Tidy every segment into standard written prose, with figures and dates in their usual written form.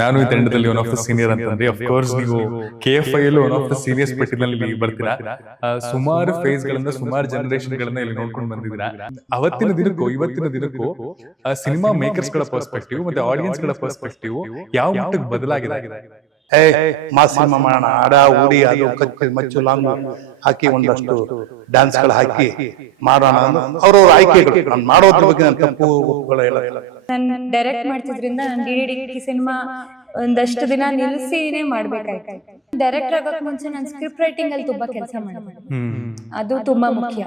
ನಾನು ಈ ತಂಡದಲ್ಲಿ ಒನ್ ಆಫ್ ದ ಸೀನಿಯರ್ ಅಂತಂದ್ರೆ ಅಫ್ ಕೋರ್ಸ್ ನೀವು KFI ಅಲ್ಲಿ ಒನ್ ಆಫ್ ದ ಸೀನಿಯರ್ಸ್ ಪಟ್ಟಿನಲ್ಲಿ ಬರ್ತೀರಾ. ಸುಮಾರು ಫೇಸ್ ಗಳನ್ನ ಸುಮಾರು ಜನರೇಷನ್ ಗಳನ್ನ ಇಲ್ಲಿ ನೋಡ್ಕೊಂಡು ಬಂದಿದ್ದೀರಾ. ಅವತ್ತಿನ ದಿನಕ್ಕೂ ಇವತ್ತಿನ ದಿನಕ್ಕೂ ಸಿನಿಮಾ ಮೇಕರ್ಸ್ ಗಳ ಪರ್ಸ್ಪೆಕ್ಟಿವ್ ಮತ್ತೆ ಆಡಿಯನ್ಸ್ ಗಳ ಪರ್ಸ್ಪೆಕ್ಟಿವ್ ಯಾವ ಮಟ್ಟಕ್ಕೆ ಬದಲಾಗಿದೆ? ಮಾಸ್ ಸಿನಿಮಾ ಮಾಡೋಣ, ಆಡ ಊಡಿ ಅದು ಕಚ್ಚು ಮಚ್ಚು ಲಾಂಗು ಹಾಕಿ ಒಂದಷ್ಟು ಡ್ಯಾನ್ಸ್ ಗಳು ಹಾಕಿ ಮಾಡೋಣ ಅವ್ರವ್ರ ಆಯ್ಕೆಗಳು. ನಾನು ಮಾಡೋದ್ರ ಬಗ್ಗೆ ನಾನು ತಪ್ಪು ಹೇಳಲ್ಲ. ನಾನು ಡೈರೆಕ್ಟ್ ಮಾಡ್ತಿದ್ರಿಂದ ನಾನು DD ಸಿನಿಮಾ ಒಂದಷ್ಟು ದಿನ ನಿಲ್ಸಿನೇ ಮಾಡ್ಬೇಕಾಯ್ತು. ಡೈರೆಕ್ಟರ್ ಆಗೋಕ್ ಮುಂಚೆ ನಾನು ಸ್ಕ್ರಿಪ್ಟ್ ರೈಟಿಂಗ್ ಅಲ್ಲಿ ತುಂಬಾ ಕೆಲಸ ಮಾಡಿದೆ. ಅದು ತುಂಬಾ ಮುಖ್ಯ.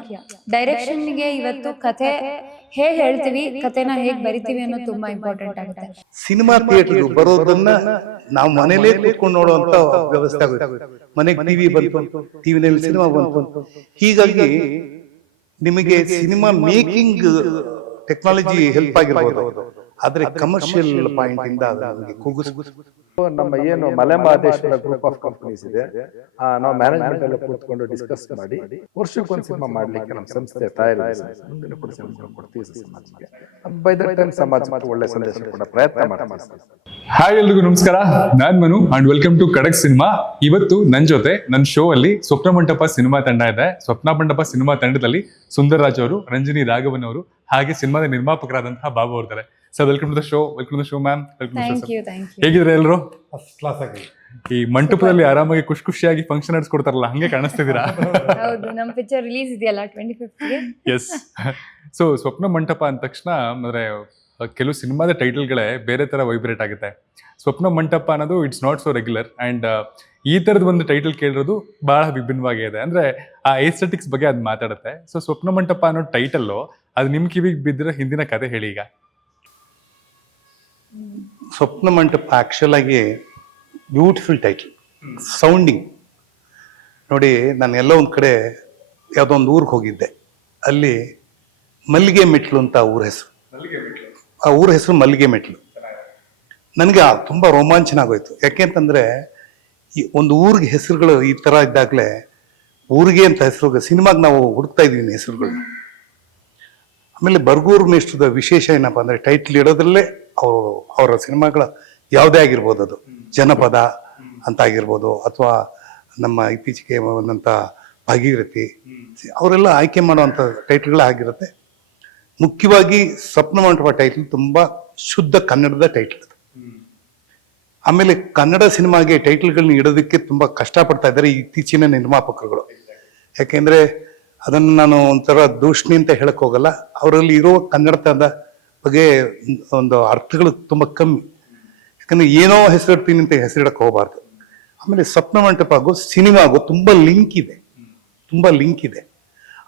ಡೈರೆಕ್ಷನ್ಗೆ ಇವತ್ತು ಕಥೆ ಹೇಗ್ ಹೇಳ್ತೀವಿ, ಕಥೆನ ಹೇಗ್ ಬರಿತೀವಿ ಅನ್ನೋದು ತುಂಬಾ ಇಂಪಾರ್ಟೆಂಟ್ ಆಗುತ್ತೆ. ಸಿನಿಮಾ ಥಿಯೇಟರ್ ಬರೋದನ್ನ ನಾವು ಮನೇಲೇ ಕೂತ್ಕೊಂಡು ನೋಡುವಂತ ವ್ಯವಸ್ಥೆ ಆಗುತ್ತೆ. ಮನೆಗೆ ಟಿವಿ ಬಂತು, ಟಿವಿನಲ್ಲಿ ಸಿನಿಮಾ ಬಂತು. ಹೀಗಾಗಿ ನಿಮಗೆ ಸಿನಿಮಾ ಮೇಕಿಂಗ್ ಟೆಕ್ನಾಲಜಿ ಹೆಲ್ಪ್ ಆಗಿರ್ಬೋದು, ಆದ್ರೆ ಕಮರ್ಷಿಯಲ್ ಪಾಯಿಂಟ್ ಇಂದ ನಮ್ಮ ಏನು Male Mahadeshwara group of companies ಇದೆ, ನಾವು ಮ್ಯಾನೇಜ್ಮೆಂಟ್ ಎಲ್ಲ ಕೂತ್ಕೊಂಡು ಡಿಸ್ಕಸ್ ಮಾಡಿ ವರ್ಷಕ್ಕೊಂದು ಸಿನಿಮಾ ಮಾಡ್ಲಿಕ್ಕೆ ನಮ್ಮ ಸಂಸ್ಥೆ ತಯಾರಿ ಕೊಡ್ತೀವಿ ಸಮಾಜಕ್ಕೆ. ಬೈ ದ ಟೈಮ್ ಸಮಾಜಕ್ಕೆ ಒಳ್ಳೆ ಸಂದೇಶ ಕೂಡ ಪ್ರಯತ್ನ ಮಾಡ್ತೀವಿ. ಹಾಯ್ ಎಲ್ರಿಗೂ ನಮಸ್ಕಾರ, ನಾನ್ ಮನು ಅಂಡ್ ವೆಲ್ಕಮ್ ಟು ಖಡಕ್ ಸಿನಿಮಾ. ಇವತ್ತು ನನ್ನ ಜೊತೆ ನನ್ನ ಶೋ ಅಲ್ಲಿ ಸ್ವಪ್ನ ಮಂಟಪ ಸಿನಿಮಾ ತಂಡ ಇದೆ. ಸ್ವಪ್ನ ಮಂಟಪ ಸಿನಿಮಾ ತಂಡದಲ್ಲಿ ಸುಂದರ್ ರಾಜ್ ಅವರು, ರಂಜನಿ ರಾಘವನ್ ಅವರು, ಹಾಗೆ ಸಿನಿಮಾದ ನಿರ್ಮಾಪಕರಾದಂತಹ ಬಾಬು ಅವರಿದ್ದಾರೆ. Sir welcome to the show. Welcome to the show ma'am. ಹೇಗಿದ್ರೆ ಎಲ್ಲರೂ? ಫಸ್ಟ್ ಕ್ಲಾಸ್ ಆಗಿ ಈ ಮಂಟಪದಲ್ಲಿ ಆರಾಮಾಗಿ ಖುಷಿಯಾಗಿ ಫಂಕ್ಷನ್ ನಡೆಸ್ಕೊಡ್ತಾರಲ್ಲ, ಹಂಗೆ ಕಾಣಿಸ್ತಿದ್ದೀರಾ? ಹೌದು, ನಮ್ಮ ಪಿಕ್ಚರ್ ರಿಲೀಸ್ ಇದೆಯಲ್ಲ 25th ಗೆ. ಎಸ್. ಸೊ ಸ್ವಪ್ನ ಮಂಟಪ ಅಂದ ತಕ್ಷಣ ಅಂದ್ರೆ ಕೆಲವು ಸಿನಿಮಾದ ಟೈಟಲ್ಗಳೇ ಬೇರೆ ತರ ವೈಬ್ರೇಟ್ ಆಗುತ್ತೆ. ಸ್ವಪ್ನ ಮಂಟಪ ಅನ್ನೋದು it's not so regular and ಈ ತರದ ಒಂದು ಟೈಟಲ್ ಕೇಳಿರೋದು ಬಹಳ ವಿಭಿನ್ನವಾಗಿದೆ. ಅಂದ್ರೆ ಆ ಏಸ್ಥೆಟಿಕ್ಸ್ ಬಗ್ಗೆ ಅದು ಮಾತಾಡುತ್ತೆ. ಸೊ ಸ್ವಪ್ನ ಮಂಟಪ ಅನ್ನೋ ಟೈಟಲ್ ಅದು ನಿಮ್ ಕಿವಿಗೆ ಬಿದ್ದಿರೋ ಹಿಂದಿನ ಕತೆ ಹೇಳಿ. ಈಗ ಸ್ವಪ್ನ ಮಂಟಪ ಆಕ್ಚುಲ್ ಆಗಿ ಬ್ಯೂಟಿಫುಲ್ ಟೈಟಲ್, ಸೌಂಡಿಂಗ್ ನೋಡಿ. ನಾನು ಎಲ್ಲ ಒಂದ್ ಕಡೆ ಯಾವುದೋ ಒಂದು ಊರಿಗೆ ಹೋಗಿದ್ದೆ, ಅಲ್ಲಿ ಮಲ್ಲಿಗೆ ಮೆಟ್ಲು ಅಂತ ಊರ ಹೆಸರು. ಆ ಊರ ಹೆಸರು ಮಲ್ಲಿಗೆ ಮೆಟ್ಲು. ನನಗೆ ತುಂಬಾ ರೋಮಾಂಚನ ಆಗೋಯ್ತು. ಯಾಕೆಂತಂದ್ರೆ ಈ ಒಂದು ಊರಿಗೆ ಹೆಸರುಗಳು ಈ ತರ ಇದ್ದಾಗಲೇ ಊರಿಗೆ ಅಂತ ಹೆಸರು, ಸಿನಿಮಾಗೆ ನಾವು ಹುಡುಕ್ತಾ ಇದೀವಿ ಹೆಸರುಗಳು. ಆಮೇಲೆ ಬರ್ಗೂರು ಮೇಷ್ಟ್ರದ ವಿಶೇಷ ಏನಪ್ಪಾ ಅಂದ್ರೆ ಟೈಟ್ಲ್ ಇಡೋದ್ರಲ್ಲೇ ಅವರ ಸಿನಿಮಾಗಳ ಯಾವುದೇ ಆಗಿರ್ಬೋದು, ಅದು ಜನಪದ ಅಂತ ಆಗಿರ್ಬೋದು ಅಥವಾ ನಮ್ಮ ಇತ್ತೀಚೆಗೆ ಬಂದಂಥ ಭಾಗೀರಥಿ, ಅವರೆಲ್ಲ ಆಯ್ಕೆ ಮಾಡುವಂಥ ಟೈಟ್ಲ್ಗಳೇ ಆಗಿರುತ್ತೆ. ಮುಖ್ಯವಾಗಿ ಸ್ವಪ್ನ ಮಂಟಪ ಟೈಟ್ಲ್ ತುಂಬಾ ಶುದ್ಧ ಕನ್ನಡದ ಟೈಟ್ಲ್ ಅದು. ಆಮೇಲೆ ಕನ್ನಡ ಸಿನಿಮಾಗೆ ಟೈಟ್ಲ್ಗಳನ್ನ ಇಡೋದಕ್ಕೆ ತುಂಬಾ ಕಷ್ಟಪಡ್ತಾ ಇದ್ದಾರೆ ಇತ್ತೀಚಿನ ನಿರ್ಮಾಪಕರುಗಳು. ಯಾಕೆಂದ್ರೆ ಅದನ್ನು ನಾನು ಒಂಥರ ದೂಷಣೆ ಅಂತ ಹೇಳಕ್ ಹೋಗಲ್ಲ, ಅವರಲ್ಲಿ ಇರೋ ಕನ್ನಡತನದ ಬಗ್ಗೆ ಒಂದು ಅರ್ಥಗಳು ತುಂಬಾ ಕಮ್ಮಿ. ಯಾಕಂದ್ರೆ ಏನೋ ಹೆಸರಿಡ್ತೀನಿ ಅಂತ ಹೆಸರಿಡಕ್ ಹೋಗಬಾರ್ದು. ಆಮೇಲೆ ಸ್ವಪ್ನ ಮಂಟಪ ಆಗೋ ಸಿನಿಮಾಗೂ ತುಂಬಾ ಲಿಂಕ್ ಇದೆ.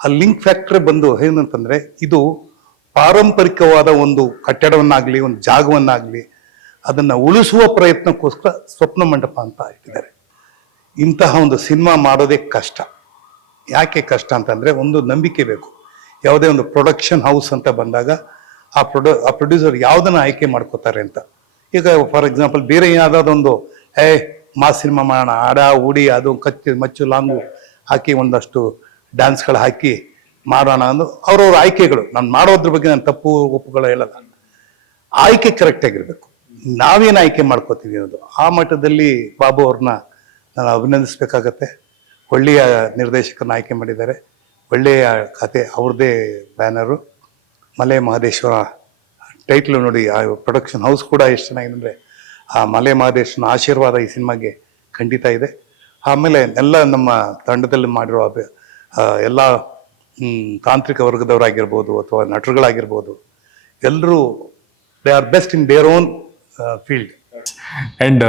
ಆ ಲಿಂಕ್ ಫ್ಯಾಕ್ಟರ್ ಬಂದು ಏನಂತಂದ್ರೆ, ಇದು ಪಾರಂಪರಿಕವಾದ ಒಂದು ಕಟ್ಟಡವನ್ನಾಗ್ಲಿ ಒಂದು ಜಾಗವನ್ನಾಗ್ಲಿ ಅದನ್ನ ಉಳಿಸುವ ಪ್ರಯತ್ನಕ್ಕೋಸ್ಕರ ಸ್ವಪ್ನ ಮಂಟಪ ಅಂತ ಇಟ್ಟಿದ್ದಾರೆ. ಇಂತಹ ಒಂದು ಸಿನಿಮಾ ಮಾಡೋದೇ ಕಷ್ಟ. ಯಾಕೆ ಕಷ್ಟ ಅಂತಂದ್ರೆ, ಒಂದು ನಂಬಿಕೆ ಬೇಕು. ಯಾವುದೇ ಒಂದು ಪ್ರೊಡಕ್ಷನ್ ಹೌಸ್ ಅಂತ ಬಂದಾಗ ಆ ಪ್ರೊಡ್ಯೂಸರ್ ಯಾವ್ದನ್ನ ಆಯ್ಕೆ ಮಾಡ್ಕೋತಾರೆ ಅಂತ. ಈಗ ಫಾರ್ ಎಕ್ಸಾಂಪಲ್ ಬೇರೆ ಯಾವ್ದಾದೊಂದು ಮಾಸ್ ಸಿನಿಮಾ ಮಾಡೋಣ, ಆಡ ಊಡಿ ಅದು ಕಚ್ಚು ಮಚ್ಚು ಲಾಂಗು ಹಾಕಿ ಒಂದಷ್ಟು ಡ್ಯಾನ್ಸ್ಗಳು ಹಾಕಿ ಮಾಡೋಣ ಅಂದು ಅವ್ರವ್ರ ಆಯ್ಕೆಗಳು. ನಾನು ಮಾಡೋದ್ರ ಬಗ್ಗೆ ನಾನು ತಪ್ಪು ಒಪ್ಪುಗಳು ಹೇಳಲ್ಲ. ಆಯ್ಕೆ ಕರೆಕ್ಟ್ ಆಗಿರ್ಬೇಕು. ನಾವೇನು ಆಯ್ಕೆ ಮಾಡ್ಕೋತೀವಿ ಅನ್ನೋದು. ಆ ಮಟ್ಟದಲ್ಲಿ ಬಾಬು ಅವ್ರನ್ನ ನಾನು ಅಭಿನಂದಿಸ್ಬೇಕಾಗತ್ತೆ. ಒಳ್ಳೆಯ ನಿರ್ದೇಶಕರನ್ನ ಆಯ್ಕೆ ಮಾಡಿದ್ದಾರೆ. ಒಳ್ಳೆಯ ಕತೆ, ಅವ್ರದ್ದೇ ಬ್ಯಾನರು. ಮಲೆ ಮಹದೇಶ್ವರ ಟೈಟ್ಲು ನೋಡಿ. ಆ ಪ್ರೊಡಕ್ಷನ್ ಹೌಸ್ ಕೂಡ ಎಷ್ಟು ಚೆನ್ನಾಗಿದೆ. ಆ ಮಲೆ ಮಹದೇಶ್ವರನ ಆಶೀರ್ವಾದ ಈ ಸಿನಿಮಾಗೆ ಖಂಡಿತ ಇದೆ. ಆಮೇಲೆ ಎಲ್ಲ ನಮ್ಮ ತಂಡದಲ್ಲಿ ಮಾಡಿರೋ ಎಲ್ಲ ತಾಂತ್ರಿಕ ವರ್ಗದವರಾಗಿರ್ಬೋದು ಅಥವಾ ನಟರುಗಳಾಗಿರ್ಬೋದು, ಎಲ್ಲರೂ they are best in their own field. And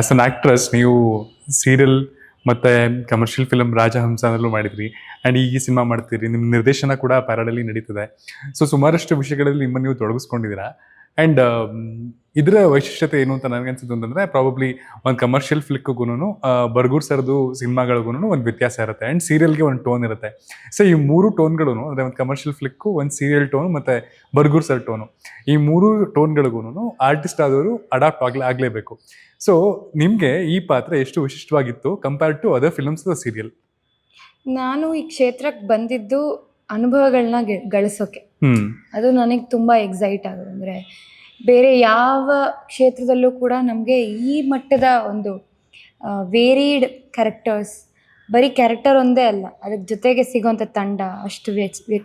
as an actress ನೀವು ಸೀರಿಯಲ್ ಮತ್ತೆ ಕಮರ್ಷಿಯಲ್ ಫಿಲಮ್ ರಾಜಹಂಸನಲ್ಲೂ ಮಾಡಿದ್ರಿ ಅಂಡ್ ಈಗ ಈ ಸಿನಿಮಾ ಮಾಡ್ತೀರಿ. ನಿಮ್ಮ ನಿರ್ದೇಶನ ಕೂಡ ಪ್ಯಾರಡಲ್ಲಿ ನಡೀತದೆ. ಸೊ ಸುಮಾರಷ್ಟು ವಿಷಯಗಳಲ್ಲಿ ನಿಮ್ಮನ್ನು ನೀವು ತೊಡಗಿಸ್ಕೊಂಡಿದ್ದೀರಾ. ಅಂಡ್ ಇದರ ವೈಶಿಷ್ಟ್ಯತೆ ಏನು ಅಂತ ನನಗನ್ಸಿದ್ದು ಅಂತಂದ್ರೆ, ಪ್ರಾಬಬ್ಲಿ ಒಂದು ಕಮರ್ಷಿಯಲ್ ಫ್ಲಿಕ್ಗೂ ಬರ್ಗೂರ್ ಸರ್ದು ಸಿನಿಮಾಗಳಿಗೂ ಒಂದು ವ್ಯತ್ಯಾಸ ಇರುತ್ತೆ ಅಂಡ್ ಸೀರಿಯಲ್ಗೆ ಒಂದು ಟೋನ್ ಇರುತ್ತೆ. ಸೊ ಈ ಮೂರು ಟೋನ್ಗಳು ಅಂದರೆ ಒಂದು ಕಮರ್ಷಿಯಲ್ ಫ್ಲಿಕ್ಕು, ಒಂದು ಸೀರಿಯಲ್ ಟೋನು ಮತ್ತೆ ಬರ್ಗೂರ್ ಸರ್ ಟೋನು, ಈ ಮೂರು ಟೋನ್ಗಳಿಗೂ ಆರ್ಟಿಸ್ಟ್ ಆದವರು ಅಡಾಪ್ಟ್ ಆಗಲೇಬೇಕು. ಸೊ ನಿಮಗೆ ಈ ಪಾತ್ರ ಎಷ್ಟು ವಿಶಿಷ್ಟವಾಗಿತ್ತು compare to other films serial? ನಾನು ಈ ಕ್ಷೇತ್ರಕ್ಕೆ ಬಂದಿದ್ದು ಅನುಭವಗಳನ್ನ ಗಳಿಸೋಕೆ. ಅದು ನನಗೆ ತುಂಬಾ ಎಕ್ಸೈಟ್ ಆಗೋದು. ಅಂದ್ರೆ ಬೇರೆ ಯಾವ ಕ್ಷೇತ್ರದಲ್ಲೂ ಕೂಡ ನಮಗೆ ಈ ಮಟ್ಟದ ಒಂದು ವೇರಿಡ್ ಕ್ಯಾರೆಕ್ಟರ್ಸ್, ಬರೀ ಕ್ಯಾರೆಕ್ಟರ್ ಒಂದೇ ಅಲ್ಲ, ಅದಕ್ಕೆ ಜೊತೆಗೆ ಸಿಗೋಂಥ ತಂಡ, ಅಷ್ಟು